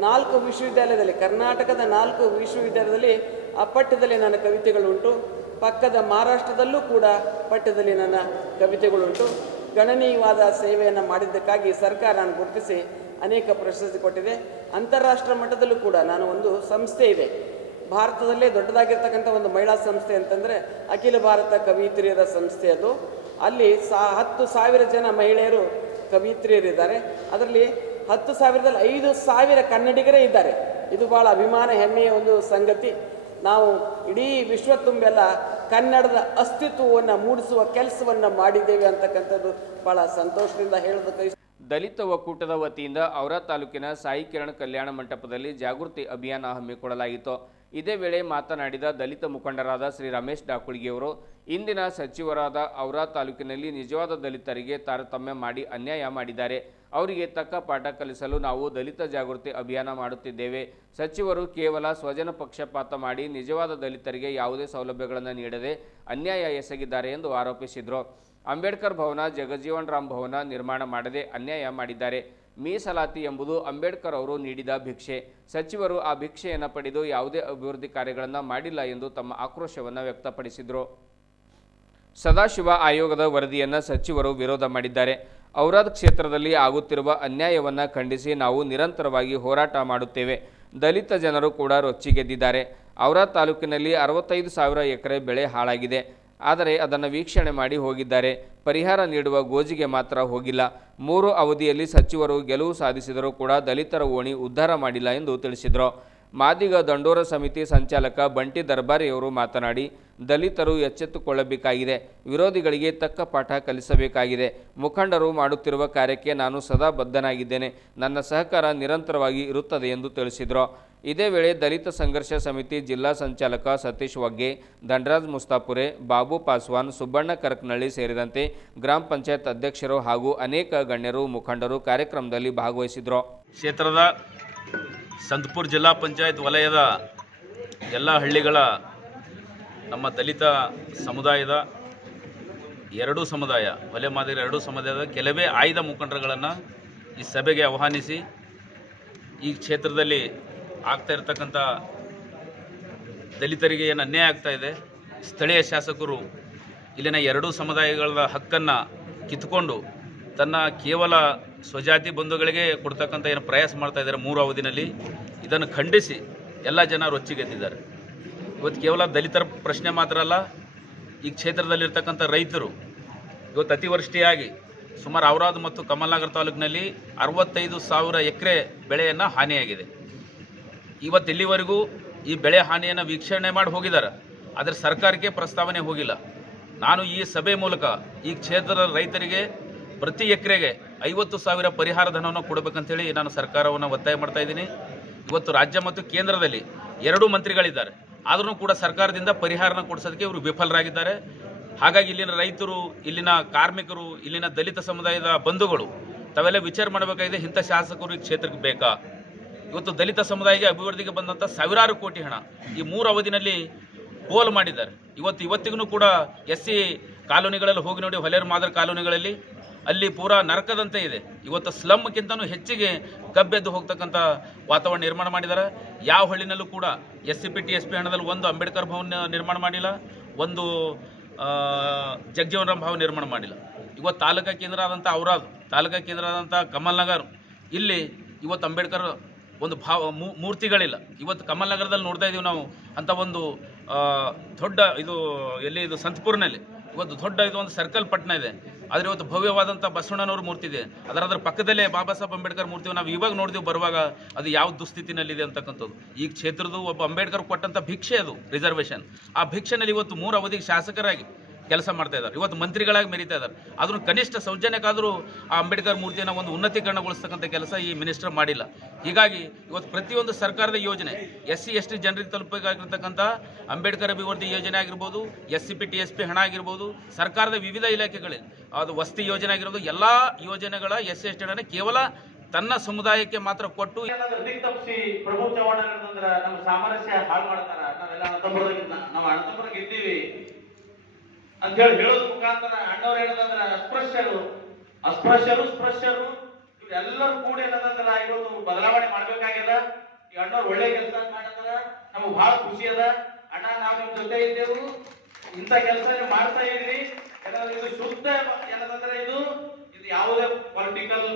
4 ವಿಶ್ವವಿದ್ಯಾಲಯದಲ್ಲಿ, ಕರ್ನಾಟಕದ 4 ವಿಶ್ವವಿದ್ಯಾಲಯದಲ್ಲಿ ಆ ಪಠ್ಯದಲ್ಲಿ ನನ್ನ ಕವಿತೆಗಳುಂಟು. ಪಕ್ಕದ ಮಹಾರಾಷ್ಟ್ರದಲ್ಲೂ ಕೂಡ ಪಠ್ಯದಲ್ಲಿ ನನ್ನ ಕವಿತೆಗಳುಂಟು. ಗಣನೀಯವಾದ ಸೇವೆಯನ್ನು ಮಾಡಿದ್ದಕ್ಕಾಗಿ ಸರ್ಕಾರ ನಾನು ಗುರುತಿಸಿ ಅನೇಕ ಪ್ರಶಸ್ತಿ ಕೊಟ್ಟಿದೆ. ಅಂತಾರಾಷ್ಟ್ರೀಯ ಮಟ್ಟದಲ್ಲೂ ಕೂಡ ನಾನು ಒಂದು ಸಂಸ್ಥೆ ಇದೆ, ಭಾರತದಲ್ಲೇ ದೊಡ್ಡದಾಗಿರ್ತಕ್ಕಂಥ ಒಂದು ಮಹಿಳಾ ಸಂಸ್ಥೆ ಅಂತಂದರೆ ಅಖಿಲ ಭಾರತ ಕವಯಿತ್ರಿಯರ ಸಂಸ್ಥೆ. ಅದು ಅಲ್ಲಿ 10,000 ಜನ ಮಹಿಳೆಯರು ಕವಯಿತ್ರಿಯರಿದ್ದಾರೆ. ಅದರಲ್ಲಿ 10,000ರಲ್ಲಿ 5,000 ಕನ್ನಡಿಗರೇ ಇದ್ದಾರೆ. ಇದು ಭಾಳ ಅಭಿಮಾನ ಹೆಮ್ಮೆಯ ಒಂದು ಸಂಗತಿ. ನಾವು ಇಡೀ ವಿಶ್ವ ತುಂಬೆಲ್ಲ ಕನ್ನಡದ ಅಸ್ತಿತ್ವವನ್ನು ಮೂಡಿಸುವ ಕೆಲಸವನ್ನು ಮಾಡಿದ್ದೇವೆ ಅಂತಕ್ಕಂಥದ್ದು ಭಾಳ ಸಂತೋಷದಿಂದ ಹೇಳೋದಕ್ಕೆ. ದಲಿತ ಒಕ್ಕೂಟದ ವತಿಯಿಂದ ಔರಾ ತಾಲೂಕಿನ ಸಾಯಿ ಕಿರಣ್ ಕಲ್ಯಾಣ ಮಂಟಪದಲ್ಲಿ ಜಾಗೃತಿ ಅಭಿಯಾನ ಹಮ್ಮಿಕೊಳ್ಳಲಾಯಿತು. ಇದೇ ವೇಳೆ ಮಾತನಾಡಿದ ದಲಿತ ಮುಖಂಡರಾದ ಶ್ರೀ ರಮೇಶ್ ಡಾಕುಳಿಗೆಯವರು, ಇಂದಿನ ಸಚಿವರಾದ ಔರಾ ತಾಲೂಕಿನಲ್ಲಿ ನಿಜವಾದ ದಲಿತರಿಗೆ ತಾರತಮ್ಯ ಮಾಡಿ ಅನ್ಯಾಯ ಮಾಡಿದ್ದಾರೆ. ಅವರಿಗೆ ತಕ್ಕ ಪಾಠ ಕಲಿಸಲು ನಾವು ದಲಿತ ಜಾಗೃತಿ ಅಭಿಯಾನ ಮಾಡುತ್ತಿದ್ದೇವೆ. ಸಚಿವರು ಕೇವಲ ಸ್ವಜನ ಪಕ್ಷಪಾತ ಮಾಡಿ ನಿಜವಾದ ದಲಿತರಿಗೆ ಯಾವುದೇ ಸೌಲಭ್ಯಗಳನ್ನು ನೀಡದೆ ಅನ್ಯಾಯ ಎಸಗಿದ್ದಾರೆ ಎಂದು ಆರೋಪಿಸಿದರು. ಅಂಬೇಡ್ಕರ್ ಭವನ, ಜಗಜೀವನ್ ರಾಮ್ ಭವನ ನಿರ್ಮಾಣ ಮಾಡದೆ ಅನ್ಯಾಯ ಮಾಡಿದ್ದಾರೆ. ಮೀಸಲಾತಿ ಎಂಬುದು ಅಂಬೇಡ್ಕರ್ ಅವರು ನೀಡಿದ ಭಿಕ್ಷೆ. ಸಚಿವರು ಆ ಭಿಕ್ಷೆಯನ್ನು ಪಡೆದು ಯಾವುದೇ ಅಭಿವೃದ್ಧಿ ಕಾರ್ಯಗಳನ್ನು ಮಾಡಿಲ್ಲ ಎಂದು ತಮ್ಮ ಆಕ್ರೋಶವನ್ನು ವ್ಯಕ್ತಪಡಿಸಿದರು. ಸದಾಶಿವ ಆಯೋಗದ ವರದಿಯನ್ನು ಸಚಿವರು ವಿರೋಧ ಮಾಡಿದ್ದಾರೆ. ಔರಾದ್ ಕ್ಷೇತ್ರದಲ್ಲಿ ಆಗುತ್ತಿರುವ ಅನ್ಯಾಯವನ್ನು ಖಂಡಿಸಿ ನಾವು ನಿರಂತರವಾಗಿ ಹೋರಾಟ ಮಾಡುತ್ತೇವೆ. ದಲಿತ ಜನರು ಕೂಡ ರೊಚ್ಚಿಗೆದ್ದಿದ್ದಾರೆ. ಔರಾದ್ ತಾಲೂಕಿನಲ್ಲಿ 65,000 ಎಕರೆ ಬೆಳೆ ಹಾಳಾಗಿದೆ. ಆದರೆ ಅದನ್ನು ವೀಕ್ಷಣೆ ಮಾಡಿ ಹೋಗಿದ್ದಾರೆ. ಪರಿಹಾರ ನೀಡುವ ಗೋಜಿಗೆ ಮಾತ್ರ ಹೋಗಿಲ್ಲ. 3 ಅವಧಿಯಲ್ಲಿ ಸಚಿವರು ಗೆಲುವು ಸಾಧಿಸಿದರೂ ಕೂಡ ದಲಿತರ ಓಣಿ ಉದ್ಧಾರ ಮಾಡಿಲ್ಲ ಎಂದು ತಿಳಿಸಿದರು. ಮಾದಿಗ ದಂಡೋರ ಸಮಿತಿ ಸಂಚಾಲಕ ಬಂಟಿ ದರ್ಬಾರಿಯವರು ಮಾತನಾಡಿ, ದಲಿತರು ಎಚ್ಚೆತ್ತುಕೊಳ್ಳಬೇಕಾಗಿದೆ. ವಿರೋಧಿಗಳಿಗೆ ತಕ್ಕ ಪಾಠ ಕಲಿಸಬೇಕಾಗಿದೆ. ಮುಖಂಡರು ಮಾಡುತ್ತಿರುವ ಕಾರ್ಯಕ್ಕೆ ನಾನು ಸದಾ ಬದ್ಧನಾಗಿದ್ದೇನೆ. ನನ್ನ ಸಹಕಾರ ನಿರಂತರವಾಗಿ ಇರುತ್ತದೆ ಎಂದು ತಿಳಿಸಿದರು. ಇದೇ ವೇಳೆ ದಲಿತ ಸಂಘರ್ಷ ಸಮಿತಿ ಜಿಲ್ಲಾ ಸಂಚಾಲಕ ಸತೀಶ್ ವಗ್ಗೆ, ಧನರಾಜ್ ಮುಸ್ತಾಪುರೆ, ಬಾಬು ಪಾಸ್ವಾನ್, ಸುಬ್ಬಣ್ಣ ಕರಕನಹಳ್ಳಿ ಸೇರಿದಂತೆ ಗ್ರಾಮ ಪಂಚಾಯತ್ ಅಧ್ಯಕ್ಷರು ಹಾಗೂ ಅನೇಕ ಗಣ್ಯರು ಮುಖಂಡರು ಕಾರ್ಯಕ್ರಮದಲ್ಲಿ ಭಾಗವಹಿಸಿದರು. ಕ್ಷೇತ್ರದ ಸಂತಪುರ ಜಿಲ್ಲಾ ಪಂಚಾಯತ್ ವಲಯದ ಎಲ್ಲ ಹಳ್ಳಿಗಳ ನಮ್ಮ ದಲಿತ ಸಮುದಾಯದ ಎರಡೂ ಸಮುದಾಯ, ಒಲೆ ಮಾದರಿ ಎರಡೂ ಸಮುದಾಯದ ಕೆಲವೇ ಆಯ್ದ ಮುಖಂಡರುಗಳನ್ನು ಈ ಸಭೆಗೆ ಆಹ್ವಾನಿಸಿ ಈ ಕ್ಷೇತ್ರದಲ್ಲಿ ಆಗ್ತಾ ಇರತಕ್ಕಂಥ ದಲಿತರಿಗೆ ಏನು ಅನ್ಯಾಯ ಆಗ್ತಾ ಇದೆ, ಸ್ಥಳೀಯ ಶಾಸಕರು ಇಲ್ಲಿನ ಎರಡೂ ಸಮುದಾಯಗಳ ಹಕ್ಕನ್ನು ಕಿತ್ತುಕೊಂಡು ತನ್ನ ಕೇವಲ ಸ್ವಜಾತಿ ಬಂಧುಗಳಿಗೆ ಕೊಡ್ತಕ್ಕಂಥ ಏನು ಪ್ರಯಾಸ ಮಾಡ್ತಾ ಇದ್ದಾರೆ 3 ಅವಧಿನಲ್ಲಿ, ಇದನ್ನು ಖಂಡಿಸಿ ಎಲ್ಲ ಜನ ರೊಚ್ಚಿಗೆದ್ದಿದ್ದಾರೆ. ಇವತ್ತು ಕೇವಲ ದಲಿತರ ಪ್ರಶ್ನೆ ಮಾತ್ರ ಅಲ್ಲ, ಈ ಕ್ಷೇತ್ರದಲ್ಲಿರ್ತಕ್ಕಂಥ ರೈತರು ಇವತ್ತು ಅತಿವೃಷ್ಟಿಯಾಗಿ ಸುಮಾರು ಔರಾದ್ ಮತ್ತು ಕಮಲ್ನಗರ ತಾಲೂಕಿನಲ್ಲಿ 65,000 ಎಕರೆ ಬೆಳೆಯನ್ನು ಹಾನಿಯಾಗಿದೆ. ಇವತ್ತು ಇಲ್ಲಿವರೆಗೂ ಈ ಬೆಳೆ ಹಾನಿಯನ್ನು ವೀಕ್ಷಣೆ ಮಾಡಿ ಹೋಗಿದ್ದಾರೆ, ಆದರೆ ಸರ್ಕಾರಕ್ಕೆ ಪ್ರಸ್ತಾವನೆ ಹೋಗಿಲ್ಲ. ನಾನು ಈ ಸಭೆ ಮೂಲಕ ಈ ಕ್ಷೇತ್ರದ ರೈತರಿಗೆ ಪ್ರತಿ ಎಕರೆಗೆ 50,000 ಪರಿಹಾರ ಧನವನ್ನು ಕೊಡಬೇಕಂತೇಳಿ ನಾನು ಸರ್ಕಾರವನ್ನು ಒತ್ತಾಯ ಮಾಡ್ತಾ ಇದ್ದೀನಿ. ಇವತ್ತು ರಾಜ್ಯ ಮತ್ತು ಕೇಂದ್ರದಲ್ಲಿ 2 ಮಂತ್ರಿಗಳಿದ್ದಾರೆ, ಆದರೂ ಕೂಡ ಸರ್ಕಾರದಿಂದ ಪರಿಹಾರನ ಕೊಡಿಸೋದಕ್ಕೆ ಇವರು ವಿಫಲರಾಗಿದ್ದಾರೆ. ಹಾಗಾಗಿ ಇಲ್ಲಿನ ರೈತರು, ಇಲ್ಲಿನ ಕಾರ್ಮಿಕರು, ಇಲ್ಲಿನ ದಲಿತ ಸಮುದಾಯದ ಬಂಧುಗಳು ತಾವೆಲ್ಲ ವಿಚಾರ ಮಾಡಬೇಕಾಗಿದೆ, ಇಂಥ ಶಾಸಕರು ಈ ಕ್ಷೇತ್ರಕ್ಕೆ ಬೇಕಾ? ಇವತ್ತು ದಲಿತ ಸಮುದಾಯಕ್ಕೆ ಅಭಿವೃದ್ಧಿಗೆ ಬಂದಂಥ ಸಾವಿರಾರು ಕೋಟಿ ಹಣ ಈ 3 ಅವಧಿನಲ್ಲಿ ಪೋಲು ಮಾಡಿದ್ದಾರೆ. ಇವತ್ತಿಗೂ ಕೂಡ SC ಕಾಲೋನಿಗಳಲ್ಲಿ ಹೋಗಿ ನೋಡಿ, ಹೊಲೇರು ಮಾದರಿ ಕಾಲೋನಿಗಳಲ್ಲಿ ಅಲ್ಲಿ ಪೂರಾ ನರಕದಂತೆ ಇದೆ. ಇವತ್ತು ಸ್ಲಮ್ಗಿಂತನೂ ಹೆಚ್ಚಿಗೆ ಗಬ್ಬೆದ್ದು ಹೋಗ್ತಕ್ಕಂಥ ವಾತಾವರಣ ನಿರ್ಮಾಣ ಮಾಡಿದ್ದಾರೆ. ಯಾವ ಹಳ್ಳಿನಲ್ಲೂ ಕೂಡ SCP TSP ಹಣದಲ್ಲಿ ಒಂದು ಅಂಬೇಡ್ಕರ್ ಭವನ ನಿರ್ಮಾಣ ಮಾಡಿಲ್ಲ, ಒಂದು ಜಗಜೀವನ್ ರಾಮ್ ಭವನ ನಿರ್ಮಾಣ ಮಾಡಿಲ್ಲ. ಇವತ್ತು ತಾಲೂಕಾ ಕೇಂದ್ರ ಆದಂಥ ಔರಾದ್, ತಾಲೂಕಾ ಕೇಂದ್ರ ಆದಂಥ ಕಮಲ್ನಗರ್, ಇಲ್ಲಿ ಇವತ್ತು ಅಂಬೇಡ್ಕರ್ ಒಂದು ಮೂರ್ತಿಗಳಿಲ್ಲ. ಇವತ್ತು ಕಮಲ್ ನಗರದಲ್ಲಿ ನೋಡ್ತಾ ಇದ್ದೀವಿ ನಾವು ಅಂಥ ಒಂದು ದೊಡ್ಡ ಇದು ಎಲ್ಲಿ ಇದು ಸಂತಪುರ್ನಲ್ಲಿ ಇವತ್ತು ದೊಡ್ಡ ಇದು ಒಂದು ಸರ್ಕಲ್ ಪಟ್ಟಣ ಇದೆ. ಆದರೆ ಇವತ್ತು ಭವ್ಯವಾದಂಥ ಬಸವಣ್ಣನವ್ರ ಮೂರ್ತಿ ಇದೆ. ಅದರ ಪಕ್ಕದಲ್ಲೇ ಬಾಬಾ ಸಾಹೇಬ್ ಅಂಬೇಡ್ಕರ್ ಮೂರ್ತಿ ನಾವು ಇವಾಗ ನೋಡಿದೆವು ಬರುವಾಗ. ಅದು ಯಾವ ದುಸ್ಥಿತಿನಲ್ಲಿದೆ ಅಂತಕ್ಕಂಥದ್ದು. ಈ ಕ್ಷೇತ್ರದ ಒಬ್ಬ ಅಂಬೇಡ್ಕರ್ ಕೊಟ್ಟಂಥ ಭಿಕ್ಷೆ ಅದು ರಿಸರ್ವೇಷನ್. ಆ ಭಿಕ್ಷೆನಲ್ಲಿ ಇವತ್ತು 3 ಅವಧಿಗೆ ಶಾಸಕರಾಗಿ ಕೆಲಸ ಮಾಡ್ತಾ ಇದ್ದಾರೆ, ಇವತ್ತು ಮಂತ್ರಿಗಳಾಗಿ ಮೆರೀತಾ ಇದ್ದಾರೆ. ಅದನ್ನು ಕನಿಷ್ಠ ಸೌಜನ್ಯಕ್ಕಾದರೂ ಆ ಅಂಬೇಡ್ಕರ್ ಮೂರ್ತಿಯನ್ನು ಒಂದು ಉನ್ನತೀಕರಣಗೊಳಿಸ್ತಕ್ಕಂಥ ಕೆಲಸ ಈ ಮಿನಿಸ್ಟರ್ ಮಾಡಿಲ್ಲ. ಹೀಗಾಗಿ ಇವತ್ತು ಪ್ರತಿಯೊಂದು ಸರ್ಕಾರದ ಯೋಜನೆ SC/ST ಜನರಿಗೆ ತಲುಪಬೇಕಾಗಿರ್ತಕ್ಕಂಥ ಅಂಬೇಡ್ಕರ್ ಅಭಿವೃದ್ಧಿ ಯೋಜನೆ ಆಗಿರ್ಬೋದು, SCP TSP ಹಣ ಆಗಿರ್ಬೋದು, ಸರ್ಕಾರದ ವಿವಿಧ ಇಲಾಖೆಗಳಲ್ಲಿ ಅದು ವಸತಿ ಯೋಜನೆ ಆಗಿರ್ಬೋದು, ಎಲ್ಲ ಯೋಜನೆಗಳ SC/ST ಹಣ ಕೇವಲ ತನ್ನ ಸಮುದಾಯಕ್ಕೆ ಮಾತ್ರ ಕೊಟ್ಟು ತಪ್ಪಿಸಿ ಪ್ರಭು ಚವ್ಹಾಣ ನಮ್ಮ ಸಾಮರಸ್ಯ ಹಾಳು ಮಾಡ್ತಾರ. ನಾವೆಲ್ಲ ನಮ್ಮ ಅಣ್ಣತಮ್ಮರಾಗ ಇದ್ದೀವಿ ಅಂತ ಹೇಳೋದ್ ಮುಖಾಂತರ ಅಣ್ಣವ್ರು ಏನದಂದ್ರ ಸ್ಪೃಶ್ಯರು ಇವರೆಲ್ಲರೂ ಕೂಡ ಏನದಂದ್ರ ಇವತ್ತು ಬದಲಾವಣೆ ಮಾಡ್ಬೇಕಾಗ್ಯದ. ಈ ಅಣ್ಣವ್ರು ಒಳ್ಳೆ ಕೆಲಸ ಮಾಡತ್ತಾರ, ನಮಗ್ ಬಹಳ ಖುಷಿ ಅದ. ಅಣ್ಣ ನಾವು ನಿಮ್ ಜೊತೆ ಇದ್ದೇವು, ಇಂಥ ಕೆಲಸ ನೀವು ಮಾಡ್ತಾ ಇದ್ರಿ. ಯಾಕಂದ್ರೆ ಇದು ಶುದ್ಧ ಏನದಂದ್ರೆ ಇದು ಯಾವುದೇ ಪೊಲಿಟಿಕಲ್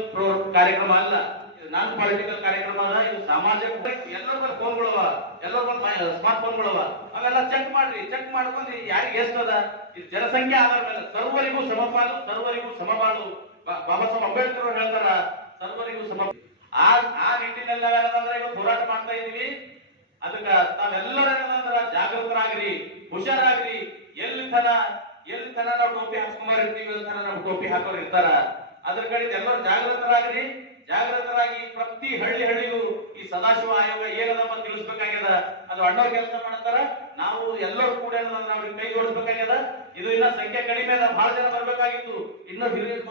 ಕಾರ್ಯಕ್ರಮ ಅಲ್ಲ, ಇದು ನಾನ್ ಪೊಲಿಟಿಕಲ್ ಕಾರ್ಯಕ್ರಮ ಅದ. ಇದು ಸಾಮಾಜಿಕ ಎಲ್ಲರ ಫೋನ್ಗಳವ, ಎಲ್ಲರ ಸ್ಮಾರ್ಟ್ ಫೋನ್ಗಳವ, ಅವೆಲ್ಲ ಚೆಕ್ ಮಾಡ್ರಿ. ಚೆಕ್ ಮಾಡ್ಕೊಂಡು ಯಾರಿಗೆ ಎಷ್ಟು ಅದ ಇದು ಜನಸಂಖ್ಯೆ ಆಧಾರ ಮೇಲೆ ಸರ್ವರಿಗೂ ಸಮಪಾಲು, ಸರ್ವರಿಗೂ ಸಮಬಾಳು. ಬಾಬಾ ಸಾಹೇಬ್ ಅಂಬೇಡ್ಕರ್ ಹೇಳ್ತಾರ ಸರ್ವರಿಗೂ ಸಮ. ಆ ನಿಟ್ಟಿನಲ್ಲಿ ನಾವೇನಂದ್ರೆ ಇವತ್ತು ಹೋರಾಟ ಮಾಡ್ತಾ ಇದೀವಿ. ಅದಕ್ಕ ತಾವೆಲ್ಲರೂ ಏನಂದ್ರ ಜಾಗೃತರಾಗ್ರಿ, ಹುಷಾರಾಗ್ರಿ. ಎಲ್ಲಿ ತನ ನಾವು ಟೋಪಿ ಹಾಕೊಂಬರಿರ್ತೀವಿ, ಅಲ್ಲಿ ತನ ನಾವು ಟೋಪಿ ಹಾಕೋರು ಇರ್ತಾರ. ಅದ್ರ ಕಡೆ ಎಲ್ಲರೂ ಜಾಗೃತರಾಗಿ ಪ್ರತಿ ಹಳ್ಳಿಗೂ ಈ ಸದಾಶಿವ ಆಯೋಗ ಏನದಮ್ಮ ತಿಳಿಸ್ಬೇಕಾಗ್ಯದ. ಅದು ಅಣ್ಣವ್ರ ಕೆಲಸ ಮಾಡತ್ತಾರ, ನಾವು ಎಲ್ಲರೂ ಕೂಡ ಅವ್ರಿಗೆ ಕೈ ಜೋಡಿಸ್ಬೇಕಾಗ್ಯದ. ಇದು ಇನ್ನ ಸಂಖ್ಯೆ ಕಡಿಮೆ ಅದ, ಬಹಳ ಜನ ಬರ್ಬೇಕಾಗಿತ್ತು. ಇನ್ನು ಹಿರಿಯರು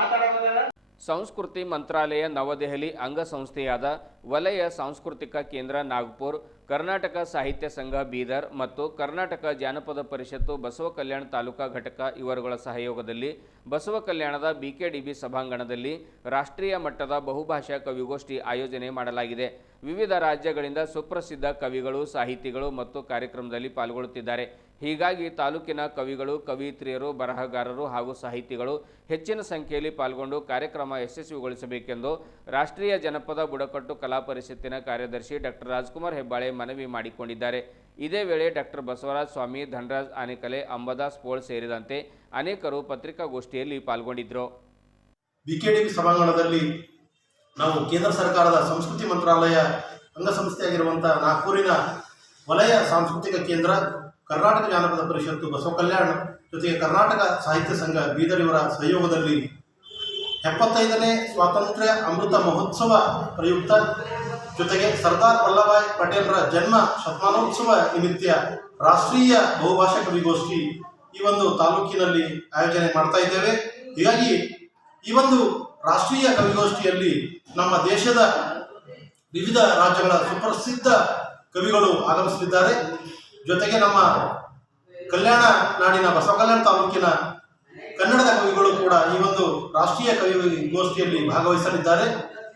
ಮಾತಾಡೋದಲ್ಲ. ಸಂಸ್ಕೃತಿ ಮಂತ್ರಾಲಯ ನವದೆಹಲಿ ಅಂಗಸಂಸ್ಥೆಯಾದ ವಲಯ ಸಾಂಸ್ಕೃತಿಕ ಕೇಂದ್ರ ನಾಗ್ಪುರ್, ಕರ್ನಾಟಕ ಸಾಹಿತ್ಯ ಸಂಘ ಬೀದರ್ ಮತ್ತು ಕರ್ನಾಟಕ ಜಾನಪದ ಪರಿಷತ್ತು ಬಸವ ಕಲ್ಯಾಣ ತಾಲೂಕಾ ಘಟಕ ಇವರುಗಳ ಸಹಯೋಗದಲ್ಲಿ ಬಸವ ಕಲ್ಯಾಣದ BKDB ಸಭಾಂಗಣದಲ್ಲಿ ರಾಷ್ಟ್ರೀಯ ಮಟ್ಟದ ಬಹುಭಾಷಾ ಕವಿಗೋಷ್ಠಿ ಆಯೋಜನೆ ಮಾಡಲಾಗಿದೆ. ವಿವಿಧ ರಾಜ್ಯಗಳಿಂದ ಸುಪ್ರಸಿದ್ಧ ಕವಿಗಳು, ಸಾಹಿತಿಗಳು ಮತ್ತು ಕಾರ್ಯಕ್ರಮದಲ್ಲಿ ಪಾಲ್ಗೊಳ್ಳುತ್ತಿದ್ದಾರೆ. ಹೀಗಾಗಿ ತಾಲೂಕಿನ ಕವಿಗಳು, ಕವಿಯತ್ರಿಯರು, ಬರಹಗಾರರು ಹಾಗೂ ಸಾಹಿತಿಗಳು ಹೆಚ್ಚಿನ ಸಂಖ್ಯೆಯಲ್ಲಿ ಪಾಲ್ಗೊಂಡು ಕಾರ್ಯಕ್ರಮ ಯಶಸ್ವಿಗೊಳಿಸಬೇಕೆಂದು ರಾಷ್ಟ್ರೀಯ ಜನಪದ ಬುಡಕಟ್ಟು ಕಲಾ ಪರಿಷತ್ತಿನ ಕಾರ್ಯದರ್ಶಿ ಡಾಕ್ಟರ್ ರಾಜ್ಕುಮಾರ್ ಹೆಬ್ಬಾಳೆ ಮನವಿ ಮಾಡಿಕೊಂಡಿದ್ದಾರೆ. ಇದೇ ವೇಳೆ ಡಾಕ್ಟರ್ ಬಸವರಾಜ ಸ್ವಾಮಿ, ಧನರಾಜ್ ಆನೆಕಲೆ, ಅಂಬದಾಸ್ ಪೋಳ್ ಸೇರಿದಂತೆ ಅನೇಕರು ಪತ್ರಿಕಾಗೋಷ್ಠಿಯಲ್ಲಿ ಪಾಲ್ಗೊಂಡಿದ್ದರು. BKDB ಸಭಾಂಗಣದಲ್ಲಿ ನಾವು ಕೇಂದ್ರ ಸರ್ಕಾರದ ಸಂಸ್ಕೃತಿ ಮಂತ್ರಾಲಯ ಅಂಗಸಂಸ್ಥೆಯಾಗಿರುವಂಥ ನಾಗ್ಪುರಿನ ವಲಯ ಸಾಂಸ್ಕೃತಿಕ ಕೇಂದ್ರ, ಕರ್ನಾಟಕ ಜಾನಪದ ಪರಿಷತ್ತು ಬಸವ ಕಲ್ಯಾಣ ಜೊತೆಗೆ ಕರ್ನಾಟಕ ಸಾಹಿತ್ಯ ಸಂಘ ಬೀದರ್ ಇವರ ಸಹಯೋಗದಲ್ಲಿ 75ನೇ ಸ್ವಾತಂತ್ರ್ಯ ಅಮೃತ ಮಹೋತ್ಸವ ಪ್ರಯುಕ್ತ ಜೊತೆಗೆ ಸರ್ದಾರ್ ವಲ್ಲಭಾಯ್ ಪಟೇಲರ ಜನ್ಮ ಶತಮಾನೋತ್ಸವ ನಿಮಿತ್ತ ರಾಷ್ಟ್ರೀಯ ಬಹುಭಾಷಾ ಕವಿಗೋಷ್ಠಿ ಈ ಒಂದು ತಾಲೂಕಿನಲ್ಲಿ ಆಯೋಜನೆ ಮಾಡ್ತಾ ಇದ್ದೇವೆ. ಹೀಗಾಗಿ ಈ ಒಂದು ರಾಷ್ಟ್ರೀಯ ಕವಿಗೋಷ್ಠಿಯಲ್ಲಿ ನಮ್ಮ ದೇಶದ ವಿವಿಧ ರಾಜ್ಯಗಳ ಸುಪ್ರಸಿದ್ಧ ಕವಿಗಳು ಆಗಮಿಸಲಿದ್ದಾರೆ. ಜೊತೆಗೆ ನಮ್ಮ ಕಲ್ಯಾಣ ನಾಡಿನ ಬಸವ ಕಲ್ಯಾಣ ತಾಲೂಕಿನ ಕನ್ನಡದ ಕವಿಗಳು ಕೂಡ ಈ ಒಂದು ರಾಷ್ಟ್ರೀಯ ಕವಿಗೋಷ್ಠಿಯಲ್ಲಿ ಭಾಗವಹಿಸಲಿದ್ದಾರೆ.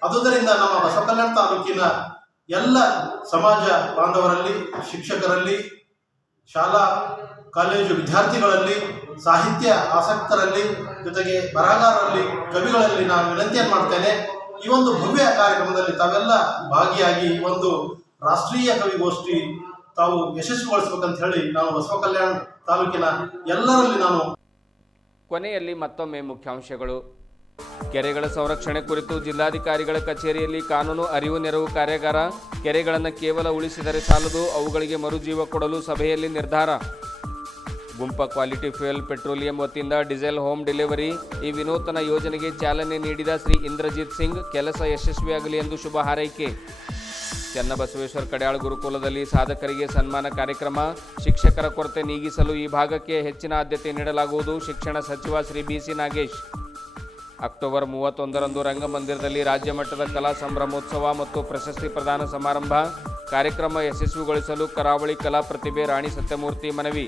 ಆದುದರಿಂದ ನಮ್ಮ ಬಸವ ಕಲ್ಯಾಣ ತಾಲೂಕಿನ ಎಲ್ಲ ಸಮಾಜ ಬಾಂಧವರಲ್ಲಿ, ಶಿಕ್ಷಕರಲ್ಲಿ, ಶಾಲಾ ಕಾಲೇಜು ವಿದ್ಯಾರ್ಥಿಗಳಲ್ಲಿ, ಸಾಹಿತ್ಯ ಆಸಕ್ತರಲ್ಲಿ, ಜೊತೆಗೆ ಬರಹಗಾರರಲ್ಲಿ, ಕವಿಗಳಲ್ಲಿ ನಾನು ವಿನಂತಿಯನ್ನು ಮಾಡ್ತೇನೆ, ಈ ಒಂದು ಭವ್ಯ ಕಾರ್ಯಕ್ರಮದಲ್ಲಿ ತಾವೆಲ್ಲ ಭಾಗಿಯಾಗಿ ಈ ಒಂದು ರಾಷ್ಟ್ರೀಯ ಕವಿಗೋಷ್ಠಿ ತಾವು ಯಶಸ್ವಿಗೊಳಿಸಬೇಕಂತ ಹೇಳಿ ನಾನು ಬಸವ ಕಲ್ಯಾಣ ತಾಲೂಕಿನ ಎಲ್ಲರಲ್ಲಿ ನಾನು. ಕೊನೆಯಲ್ಲಿ ಮತ್ತೊಮ್ಮೆ ಮುಖ್ಯಾಂಶಗಳು. ಕೆರೆಗಳ ಸಂರಕ್ಷಣೆ ಕುರಿತು ಜಿಲ್ಲಾಧಿಕಾರಿಗಳ ಕಚೇರಿಯಲ್ಲಿ ಕಾನೂನು ಅರಿವು ನೆರವು ಕಾರ್ಯಾಗಾರ. ಕೆರೆಗಳನ್ನು ಕೇವಲ ಉಳಿಸಿದರೆ ಸಾಲದು, ಅವುಗಳಿಗೆ ಮರುಜೀವ ಕೊಡಲು ಸಭೆಯಲ್ಲಿ ನಿರ್ಧಾರ. ಗುಂಪ ಕ್ವಾಲಿಟಿ ಫ್ಯೂಯಲ್ ಪೆಟ್ರೋಲಿಯಂ ವತಿಯಿಂದ ಡೀಸೆಲ್ ಹೋಮ್ ಡೆಲಿವರಿ, ಈ ವಿನೂತನ ಯೋಜನೆಗೆ ಚಾಲನೆ ನೀಡಿದ ಶ್ರೀ ಇಂದ್ರಜಿತ್ ಸಿಂಗ್, ಕೆಲಸ ಯಶಸ್ವಿಯಾಗಲಿ ಎಂದು ಶುಭ ಹಾರೈಕೆ. ಚನ್ನಬಸವೇಶ್ವರ ಕಡ್ಯಾಳ ಗುರುಕುಲದಲ್ಲಿ ಸಾಧಕರಿಗೆ ಸನ್ಮಾನ ಕಾರ್ಯಕ್ರಮ. ಶಿಕ್ಷಕರ ಕೊರತೆ ನೀಗಿಸಲು ಈ ಭಾಗಕ್ಕೆ ಹೆಚ್ಚಿನ ಆದ್ಯತೆ ನೀಡಲಾಗುವುದು, ಶಿಕ್ಷಣ ಸಚಿವ ಶ್ರೀ BC ನಾಗೇಶ್. ಅಕ್ಟೋಬರ್ 31ರಂದು ರಂಗಮಂದಿರದಲ್ಲಿ ರಾಜ್ಯ ಮಟ್ಟದ ಕಲಾ ಸಂಭ್ರಮೋತ್ಸವ ಮತ್ತು ಪ್ರಶಸ್ತಿ ಪ್ರದಾನ ಸಮಾರಂಭ. ಕಾರ್ಯಕ್ರಮ ಯಶಸ್ವಿಗೊಳಿಸಲು ಕರಾವಳಿ ಕಲಾ ಪ್ರತಿಭೆ ರಾಣಿ ಸತ್ಯಮೂರ್ತಿ ಮನವಿ.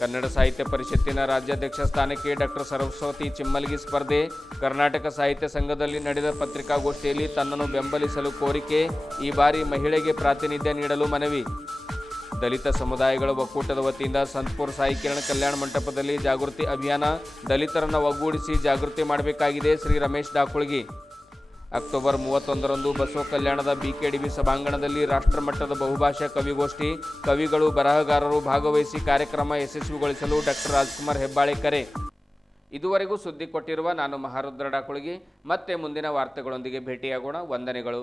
ಕನ್ನಡ ಸಾಹಿತ್ಯ ಪರಿಷತ್ತಿನ ರಾಜ್ಯಾಧ್ಯಕ್ಷ ಸ್ಥಾನಕ್ಕೆ ಡಾಕ್ಟರ್ ಸರಸ್ವತಿ ಚಿಮ್ಮಲ್ಗಿ ಸ್ಪರ್ಧೆ. ಕರ್ನಾಟಕ ಸಾಹಿತ್ಯ ಸಂಘದಲ್ಲಿ ನಡೆದ ಪತ್ರಿಕಾಗೋಷ್ಠಿಯಲ್ಲಿ ತನ್ನನ್ನು ಬೆಂಬಲಿಸಲು ಕೋರಿಕೆ. ಈ ಬಾರಿ ಮಹಿಳೆಗೆ ಪ್ರಾತಿನಿಧ್ಯ ನೀಡಲು ಮನವಿ. ದಲಿತ ಸಮುದಾಯಗಳ ಒಕ್ಕೂಟದ ವತಿಯಿಂದ ಸಂತಪುರ ಸಾಯಿ ಕಿರಣ ಕಲ್ಯಾಣ ಮಂಟಪದಲ್ಲಿ ಜಾಗೃತಿ ಅಭಿಯಾನ. ದಲಿತರನ್ನು ಒಗ್ಗೂಡಿಸಿ ಜಾಗೃತಿ ಮಾಡಬೇಕಾಗಿದೆ ಶ್ರೀ ರಮೇಶ್ ಡಾಕುಳ್ಗಿ. ಅಕ್ಟೋಬರ್ 31ರಂದು ಬಸವ ಕಲ್ಯಾಣದ ಬಿಕೆಡಿಬಿ ಸಭಾಂಗಣದಲ್ಲಿ ರಾಷ್ಟ್ರಮಟ್ಟದ ಬಹುಭಾಷಾ ಕವಿಗೋಷ್ಠಿ, ಕವಿಗಳು ಬರಹಗಾರರು ಭಾಗವಹಿಸಿ ಕಾರ್ಯಕ್ರಮ ಯಶಸ್ವಿಗೊಳಿಸಲು ಡಾಕ್ಟರ್ ರಾಜ್ಕುಮಾರ್ ಹೆಬ್ಬಾಳೆ ಕರೆ. ಇದುವರೆಗೂ ಸುದ್ದಿ ಕೊಟ್ಟಿರುವ ನಾನು ಮಹಾರುದ್ರ ಡಾಕುಳಗಿ. ಮತ್ತೆ ಮುಂದಿನ ವಾರ್ತೆಗಳೊಂದಿಗೆ ಭೇಟಿಯಾಗೋಣ. ವಂದನೆಗಳು.